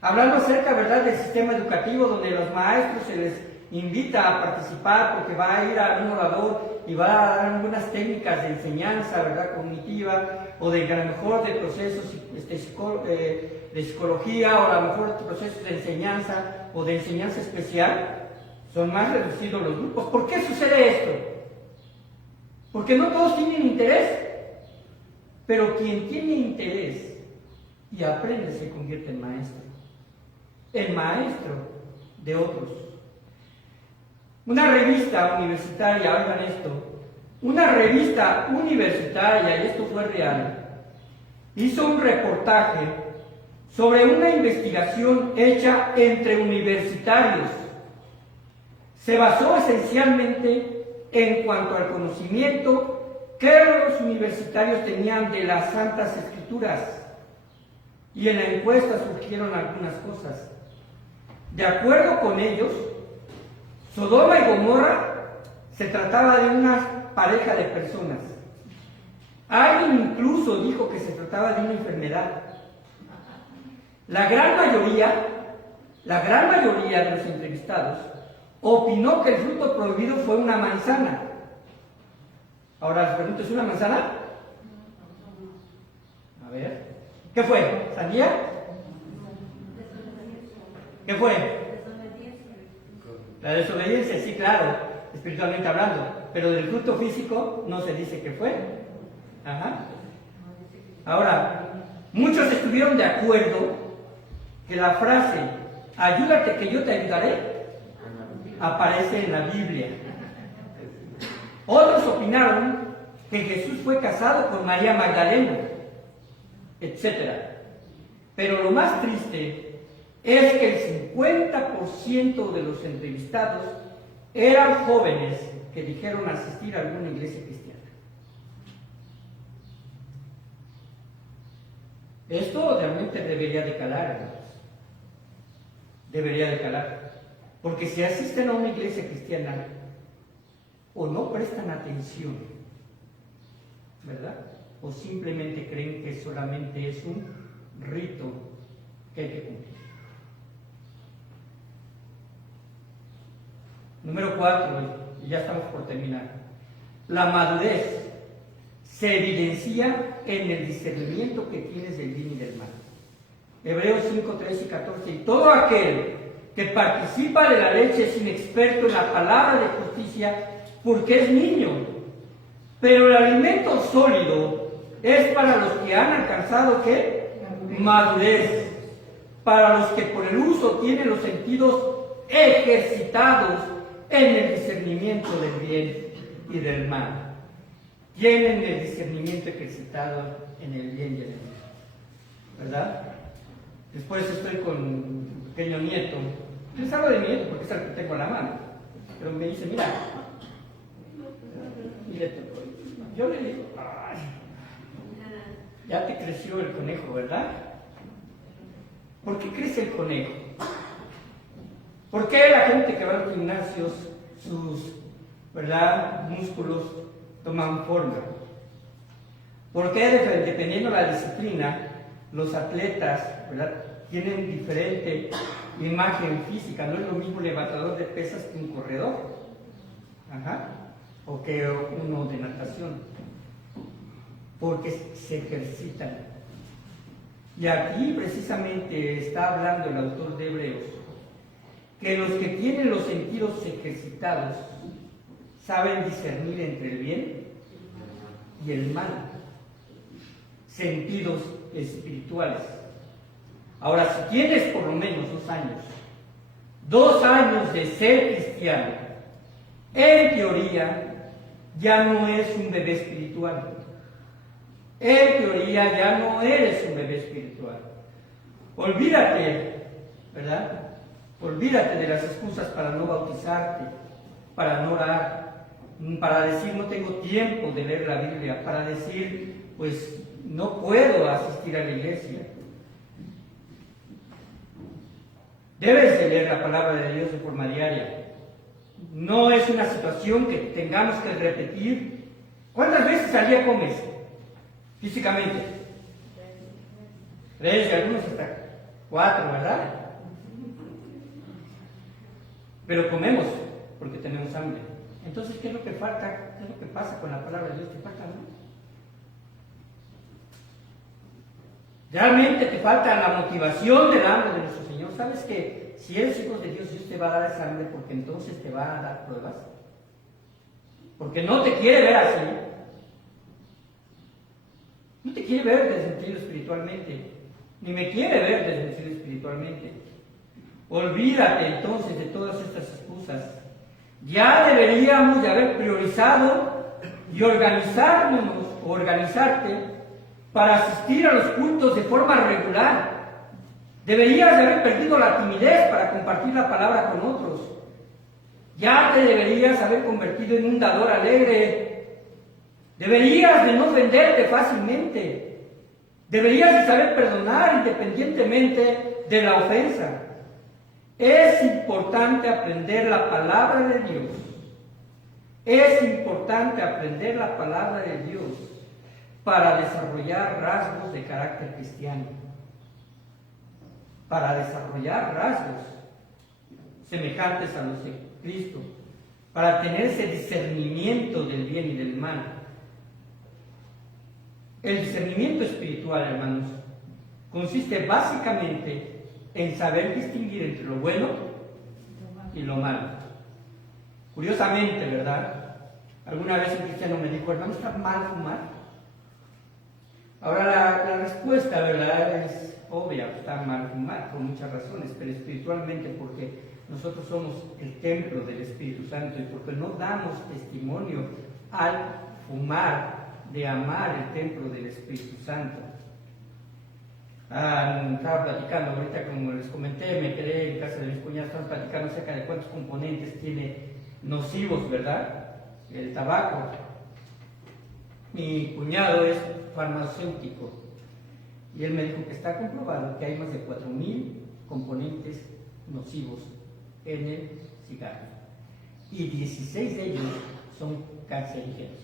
Hablando acerca, ¿verdad?, del sistema educativo, donde los maestros se les invita a participar porque va a ir a un orador y va a dar algunas técnicas de enseñanza, ¿verdad?, cognitiva, o de a lo mejor de procesos de psicología, o a lo mejor de procesos de enseñanza o de enseñanza especial. Son más reducidos los grupos. ¿Por qué sucede esto? Porque no todos tienen interés, pero quien tiene interés y aprende se convierte en maestro. El maestro de otros. Una revista universitaria, oigan esto, una revista universitaria, y esto fue real, hizo un reportaje sobre una investigación hecha entre universitarios. Se basó esencialmente en cuanto al conocimiento que los universitarios tenían de las Santas Escrituras, y en la encuesta surgieron algunas cosas. De acuerdo con ellos, Sodoma y Gomorra se trataba de una pareja de personas. Alguien incluso dijo que se trataba de una enfermedad. La gran mayoría de los entrevistados opinó que el fruto prohibido fue una manzana. Ahora les pregunto, ¿es una manzana? A ver, ¿qué fue? ¿Sandía? ¿Qué fue? La desobediencia, sí, claro, espiritualmente hablando, pero del fruto físico no se dice qué fue. Ajá. Ahora, muchos estuvieron de acuerdo que la frase, ayúdate que yo te ayudaré, aparece en la Biblia. Otros opinaron que Jesús fue casado con María Magdalena, etc. Pero lo más triste es que el 50% de los entrevistados eran jóvenes que dijeron asistir a alguna iglesia cristiana. Esto realmente debería de calar, hermanos. Debería de calar. Porque si asisten a una iglesia cristiana o no prestan atención, ¿verdad?, o simplemente creen que solamente es un rito que hay que cumplir. Número 4, y ya estamos por terminar. La madurez se evidencia en el discernimiento que tienes del bien y del mal. Hebreos 5, 13 y 14. Y todo aquel que participa de la leche es inexperto en la palabra de justicia porque es niño. Pero el alimento sólido es para los que han alcanzado, ¿qué? Madurez. Para los que por el uso tienen los sentidos ejercitados en el discernimiento del bien y del mal. tienen el discernimiento ejercitado en el bien y en el mal, ¿verdad? Después estoy con un pequeño nieto. Les hablo de mi nieto porque es el que tengo a la mano. Pero me dice, mira, yo le digo, ay, ya te creció el conejo, ¿verdad? ¿Por qué crece el conejo? ¿Por qué la gente que va a los gimnasios, sus, ¿verdad?, músculos toman forma? ¿Por qué, dependiendo de la disciplina, los atletas, ¿verdad?, tienen diferente imagen física? No es lo mismo un levantador de pesas que un corredor, o que uno de natación, porque se ejercitan. Y aquí precisamente está hablando el autor de Hebreos, que los que tienen los sentidos ejercitados saben discernir entre el bien y el mal, sentidos espirituales. Ahora, si tienes por lo menos 2 años de ser cristiano, en teoría ya no es un bebé espiritual. En teoría ya no eres un bebé espiritual. Olvídate, ¿verdad? Olvídate de las excusas para no bautizarte, para no orar, para decir no tengo tiempo de leer la Biblia, para decir pues no puedo asistir a la iglesia. Debes de leer la palabra de Dios de forma diaria. No es una situación que tengamos que repetir. ¿Cuántas veces al día comes? Físicamente. 3 y algunos hasta 4, ¿verdad? Pero comemos porque tenemos hambre. Entonces, ¿qué es lo que falta? ¿Qué es lo que pasa con la palabra de Dios? Te falta hambre. Realmente te falta la motivación del hambre de nuestro Señor. ¿Sabes que si eres hijo de Dios, Dios te va a dar esa hambre porque entonces te va a dar pruebas? Porque no te quiere ver así. No te quiere ver desnutrido espiritualmente, ni me quiere ver desnutrido espiritualmente. Olvídate entonces de todas estas excusas. Ya deberíamos de haber priorizado y organizarte para asistir a los cultos de forma regular. Deberías de haber perdido la timidez para compartir la palabra con otros. Ya te deberías haber convertido en un dador alegre. Deberías de no ofenderte fácilmente. Deberías de saber perdonar independientemente de la ofensa. Es importante aprender la palabra de Dios. Es importante aprender la palabra de Dios para desarrollar rasgos de carácter cristiano. Para desarrollar rasgos semejantes a los de Cristo. Para tener ese discernimiento del bien y del mal. El discernimiento espiritual, hermanos, consiste básicamente en saber distinguir entre lo bueno y lo malo. Curiosamente, ¿verdad? Alguna vez un cristiano me dijo, hermano, ¿está mal fumar? Ahora la respuesta, ¿verdad?, es obvia, está mal fumar por muchas razones, pero espiritualmente porque nosotros somos el templo del Espíritu Santo y porque no damos testimonio al fumar de amar el templo del Espíritu Santo. Estaba platicando ahorita, como les comenté, me quedé en casa de mis cuñados, estamos platicando acerca de cuántos componentes tiene nocivos, ¿verdad?, el tabaco. Mi cuñado es farmacéutico y él me dijo que está comprobado que hay más de 4,000 componentes nocivos en el cigarro y 16 de ellos son cancerígenos.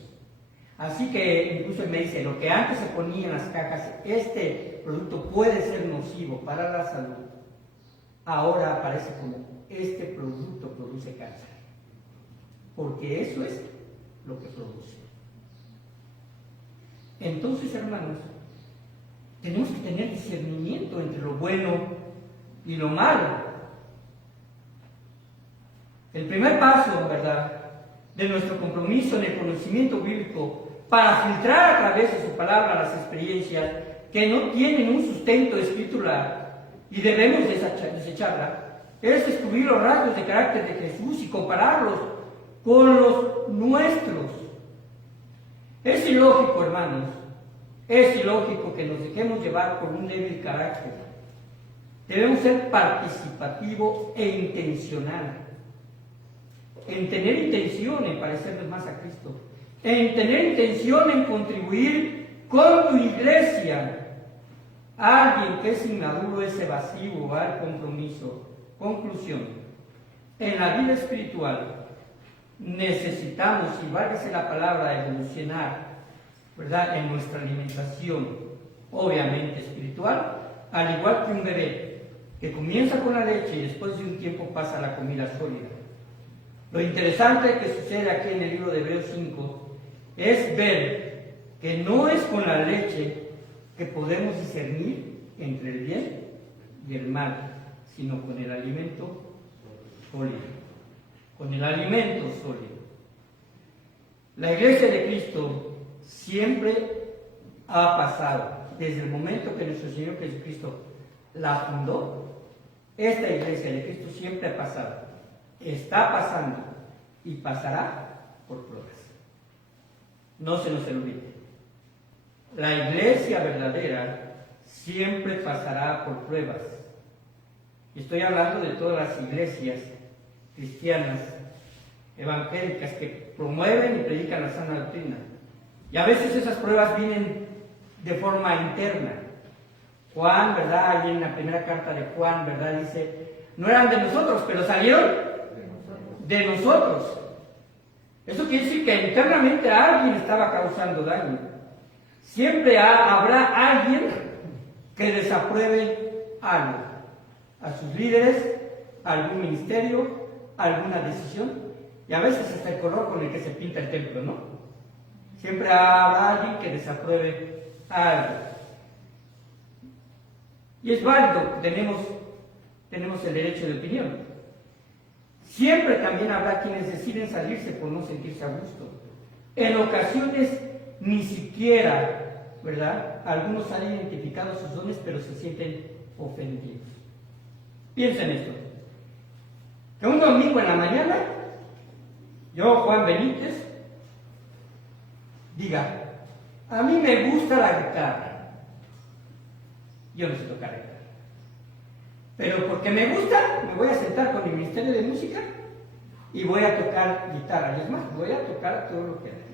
Así que incluso él me dice, lo que antes se ponía en las cajas, este producto puede ser nocivo para la salud, ahora aparece como este producto produce cáncer, porque eso es lo que produce. Entonces, hermanos, tenemos que tener discernimiento entre lo bueno y lo malo. El primer paso, ¿verdad?, de nuestro compromiso en el conocimiento bíblico para filtrar a través de su palabra las experiencias que no tienen un sustento espiritual y debemos desecharla, es descubrir los rasgos de carácter de Jesús y compararlos con los nuestros. Es ilógico, hermanos, es ilógico que nos dejemos llevar por un débil carácter. Debemos ser participativo e intencional. En tener intención en parecernos más a Cristo. En tener intención en contribuir con tu iglesia. Alguien que es inmaduro es evasivo al compromiso. Conclusión. En la vida espiritual necesitamos, y válgase la palabra, evolucionar, ¿verdad?, en nuestra alimentación, obviamente espiritual, al igual que un bebé que comienza con la leche y después de un tiempo pasa a la comida sólida. Lo interesante que sucede aquí en el libro de Hebreos 5 es ver que no es con la leche que podemos discernir entre el bien y el mal, sino con el alimento sólido. Con el alimento sólido. La iglesia de Cristo siempre ha pasado, desde el momento que nuestro Señor Jesucristo la fundó, esta iglesia de Cristo siempre ha pasado, está pasando y pasará por pruebas. No se nos olvide. La iglesia verdadera siempre pasará por pruebas. Estoy hablando de todas las iglesias cristianas, evangélicas, que promueven y predican la sana doctrina. Y a veces esas pruebas vienen de forma interna. Juan, ¿verdad? Ahí en la primera carta de Juan, ¿verdad? Dice, no eran de nosotros, pero salieron de nosotros. Eso quiere decir que internamente alguien estaba causando daño. Siempre habrá alguien que desapruebe algo. A sus líderes, a algún ministerio, alguna decisión, y a veces hasta el color con el que se pinta el templo, ¿no? Siempre habrá alguien que desapruebe algo. Y es válido, tenemos el derecho de opinión. Siempre también habrá quienes deciden salirse por no sentirse a gusto. En ocasiones ni siquiera, ¿verdad?, algunos han identificado sus dones, pero se sienten ofendidos. Piensen esto. Que un domingo en la mañana, yo, Juan Benítez, diga, a mí me gusta la guitarra. Yo no sé tocar guitarra. Pero porque me gusta, me voy a sentar con el Ministerio de Música y voy a tocar guitarra. Y es más, voy a tocar todo lo que hay.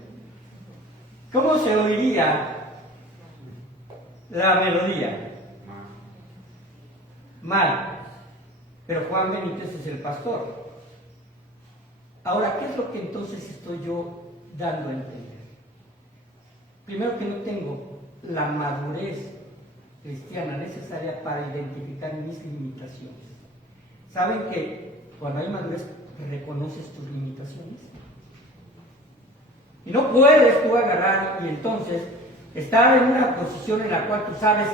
¿Cómo se oiría la melodía? Mal. Pero Juan Benítez es el pastor. Ahora, ¿qué es lo que entonces estoy yo dando a entender? Primero, que no tengo la madurez cristiana necesaria para identificar mis limitaciones. ¿Saben que cuando hay madurez reconoces tus limitaciones? Y no puedes tú agarrar y entonces estar en una posición en la cual tú sabes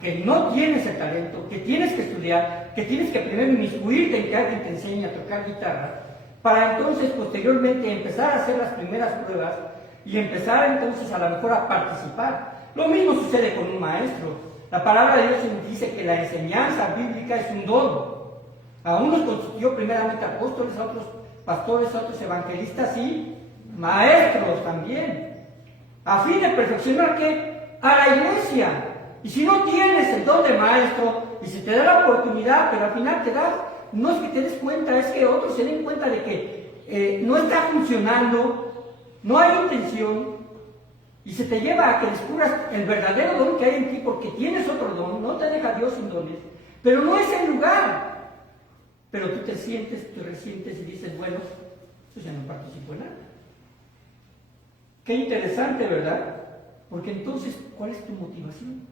que no tienes el talento, que tienes que estudiar, que tienes que primero inmiscuirte en que alguien te enseñe a tocar guitarra, para entonces posteriormente empezar a hacer las primeras pruebas y empezar entonces a lo mejor a participar. Lo mismo sucede con un maestro. La palabra de Dios nos dice que la enseñanza bíblica es un don. A unos constituyó primeramente apóstoles, a otros pastores, a otros evangelistas y maestros también, a fin de perfeccionar ¿qué? A la iglesia. Y si no tienes el don de maestro y se te da la oportunidad, pero al final te da, no es que te des cuenta, es que otros se den cuenta de que no está funcionando, no hay intención, y se te lleva a que descubras el verdadero don que hay en ti, porque tienes otro don, no te deja Dios sin dones, pero no es el lugar. Pero tú te sientes, te resientes y dices, bueno, yo ya no participo en nada. Qué interesante, ¿verdad? Porque entonces, ¿cuál es tu motivación?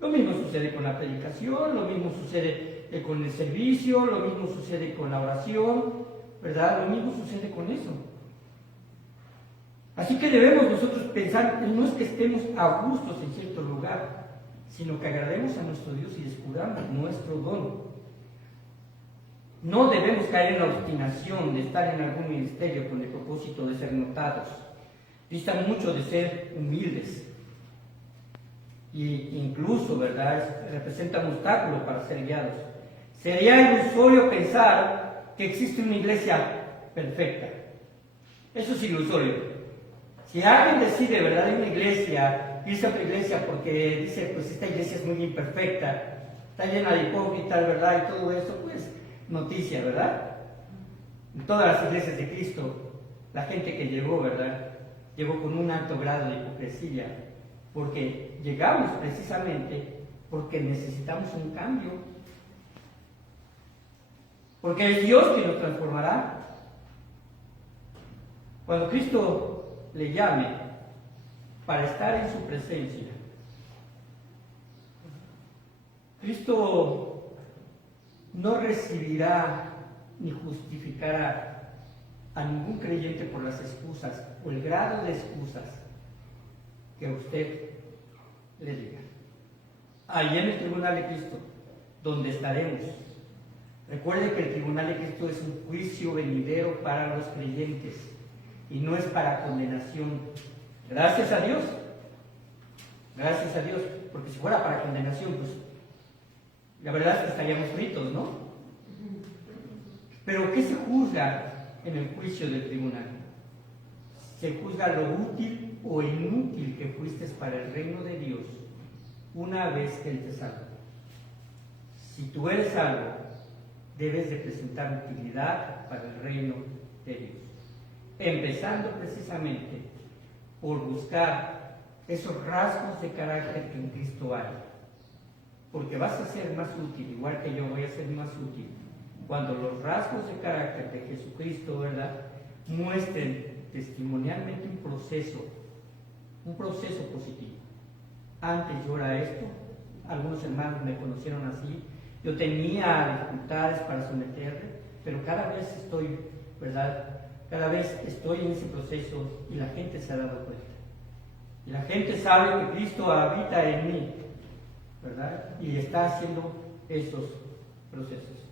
Lo mismo sucede con la predicación, lo mismo sucede con el servicio, lo mismo sucede con la oración, ¿verdad? Lo mismo sucede con eso. Así que debemos nosotros pensar, no es que estemos a gustos en cierto lugar, sino que agrademos a nuestro Dios y descubramos nuestro don. No debemos caer en la obstinación de estar en algún ministerio con el propósito de ser notados. Distan mucho de ser humildes. Y incluso, ¿verdad?, representa un obstáculo para ser guiados. Sería ilusorio pensar que existe una iglesia perfecta. Eso es ilusorio. Si alguien decide, ¿verdad?, de una iglesia, irse a otra iglesia porque dice, pues esta iglesia es muy imperfecta, está llena de hipócritas, ¿verdad?, y todo eso, pues noticia, ¿verdad? En todas las iglesias de Cristo, la gente que llegó, ¿verdad?, llegó con un alto grado de hipocresía, porque llegamos precisamente porque necesitamos un cambio, porque es Dios quien nos transformará. Cuando Cristo le llame para estar en su presencia, Cristo no recibirá ni justificará a ningún creyente por las excusas o el grado de excusas que usted le diga. Allí en el tribunal de Cristo, donde estaremos. Recuerde que el tribunal de Cristo es un juicio venidero para los creyentes y no es para condenación. Gracias a Dios, porque si fuera para condenación, pues la verdad es que estaríamos fritos, ¿no? Pero ¿qué se juzga en el juicio del tribunal? Se juzga lo útil o inútil que fuiste para el reino de Dios una vez que Él te salva. Si tú eres salvo, debes de presentar utilidad para el reino de Dios, empezando precisamente por buscar esos rasgos de carácter que en Cristo hay, porque vas a ser más útil, igual que yo voy a ser más útil, cuando los rasgos de carácter de Jesucristo, ¿verdad?, muestren testimonialmente un proceso positivo. Antes yo era esto, algunos hermanos me conocieron así, yo tenía dificultades para someterme, pero cada vez estoy, ¿verdad?, cada vez estoy en ese proceso y la gente se ha dado cuenta. Y la gente sabe que Cristo habita en mí, ¿verdad?, y está haciendo esos procesos.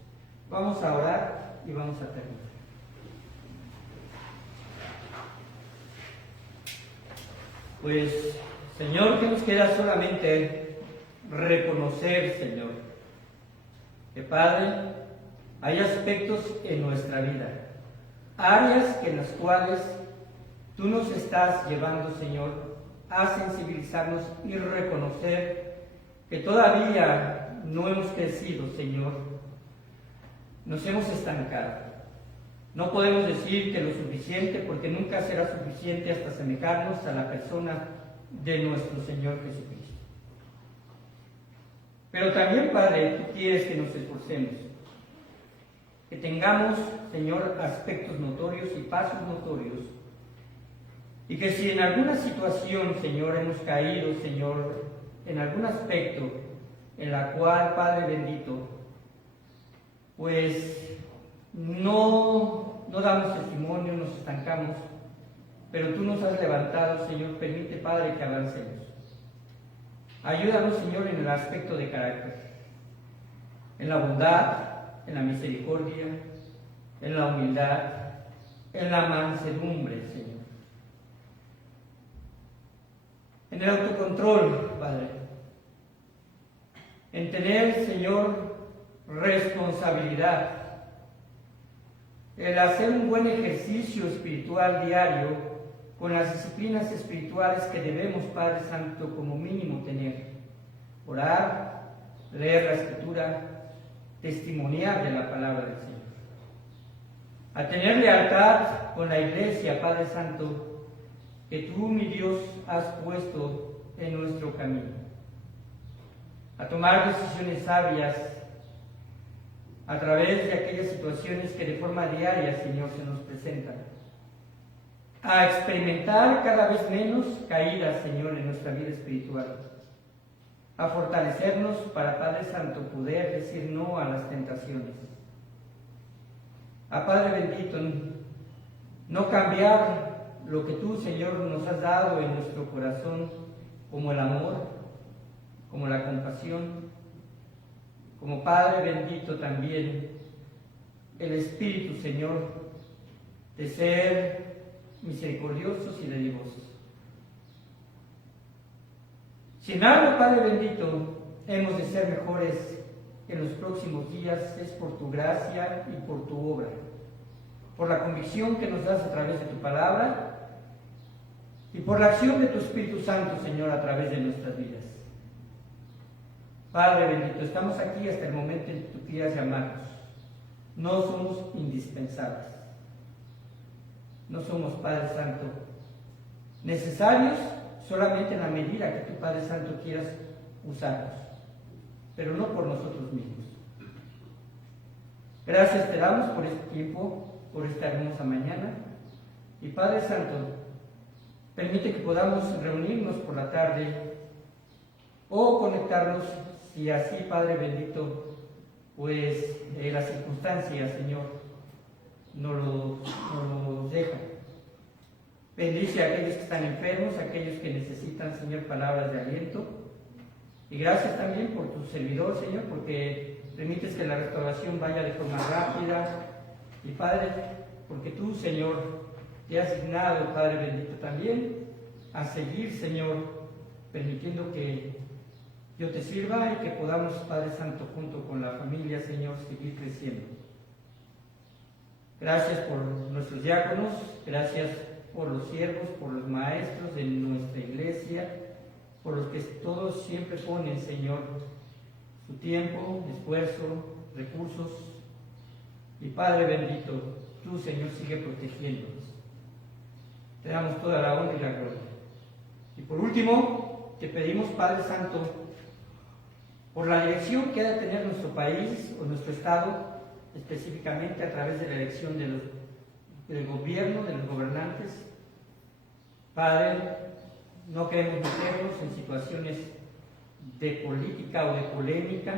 Vamos a orar y vamos a terminar. Pues, Señor, que nos queda solamente reconocer, Señor, que Padre, hay aspectos en nuestra vida, áreas en las cuales tú nos estás llevando, Señor, a sensibilizarnos y reconocer que todavía no hemos crecido, Señor, nos hemos estancado. No podemos decir que lo suficiente, porque nunca será suficiente hasta asemejarnos a la persona de nuestro Señor Jesucristo. Pero también, Padre, tú quieres que nos esforcemos, que tengamos, Señor, aspectos notorios y pasos notorios, y que si en alguna situación, Señor, hemos caído, Señor, en algún aspecto en la cual, Padre bendito, pues no damos testimonio, nos estancamos, pero tú nos has levantado, Señor. Permite, Padre, que avancemos. Ayúdanos, Señor, en el aspecto de carácter, en la bondad, en la misericordia, en la humildad, en la mansedumbre, Señor, en el autocontrol, Padre, en tener, Señor, responsabilidad, el hacer un buen ejercicio espiritual diario con las disciplinas espirituales que debemos, Padre Santo, como mínimo tener: orar, leer la Escritura, testimoniar de la palabra del Señor, a tener lealtad con la Iglesia, Padre Santo, que tú, mi Dios, has puesto en nuestro camino, a tomar decisiones sabias a través de aquellas situaciones que de forma diaria, Señor, se nos presentan, a experimentar cada vez menos caídas, Señor, en nuestra vida espiritual, a fortalecernos para, Padre Santo, poder decir no a las tentaciones, a, Padre bendito, no cambiar lo que tú, Señor, nos has dado en nuestro corazón, como el amor, como la compasión, como, Padre bendito, también el Espíritu, Señor, de ser misericordiosos y dadivosos. Si en algo, Padre bendito, hemos de ser mejores en los próximos días, es por tu gracia y por tu obra, por la convicción que nos das a través de tu palabra y por la acción de tu Espíritu Santo, Señor, a través de nuestras vidas. Padre bendito, estamos aquí hasta el momento en que tú quieras llamarnos. No somos indispensables. No somos, Padre Santo, necesarios solamente en la medida que tu Padre Santo quieras usarnos, pero no por nosotros mismos. Gracias te damos por este tiempo, por esta hermosa mañana. Y Padre Santo, permite que podamos reunirnos por la tarde o conectarnos, si así, Padre bendito, pues las circunstancias, Señor, nos lo dejan. Bendice a aquellos que están enfermos, a aquellos que necesitan, Señor, palabras de aliento. Y gracias también por tu servidor, Señor, porque permites que la restauración vaya de forma rápida. Y Padre, porque tú, Señor, te has asignado, Padre bendito, también a seguir, Señor, permitiendo que yo te sirva y que podamos, Padre Santo, junto con la familia, Señor, seguir creciendo. Gracias por nuestros diáconos, gracias por los siervos, por los maestros de nuestra iglesia, por los que todos siempre ponen, Señor, su tiempo, esfuerzo, recursos. Y Padre bendito, tú, Señor, sigue protegiéndonos. Te damos toda la honra y la gloria. Y por último, te pedimos, Padre Santo, por la dirección que ha de tener nuestro país o nuestro Estado, específicamente a través de la elección del gobierno, de los gobernantes. Padre, no queremos meternos en situaciones de política o de polémica.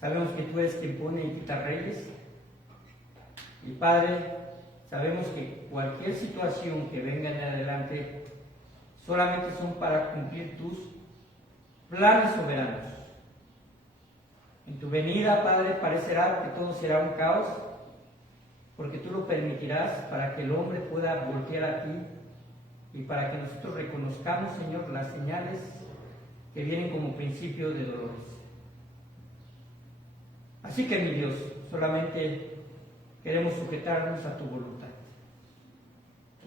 Sabemos que tú eres quien pone y quita reyes. Y Padre, sabemos que cualquier situación que venga en adelante solamente son para cumplir tus planes soberanos. En tu venida, Padre, parecerá que todo será un caos, porque tú lo permitirás para que el hombre pueda voltear a ti y para que nosotros reconozcamos, Señor, las señales que vienen como principio de dolores. Así que, mi Dios, solamente queremos sujetarnos a tu voluntad.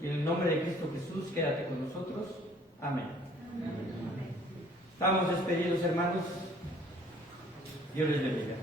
Y en el nombre de Cristo Jesús, quédate con nosotros. Amén. Amén. Estamos despedidos, hermanos. Dios les bendiga.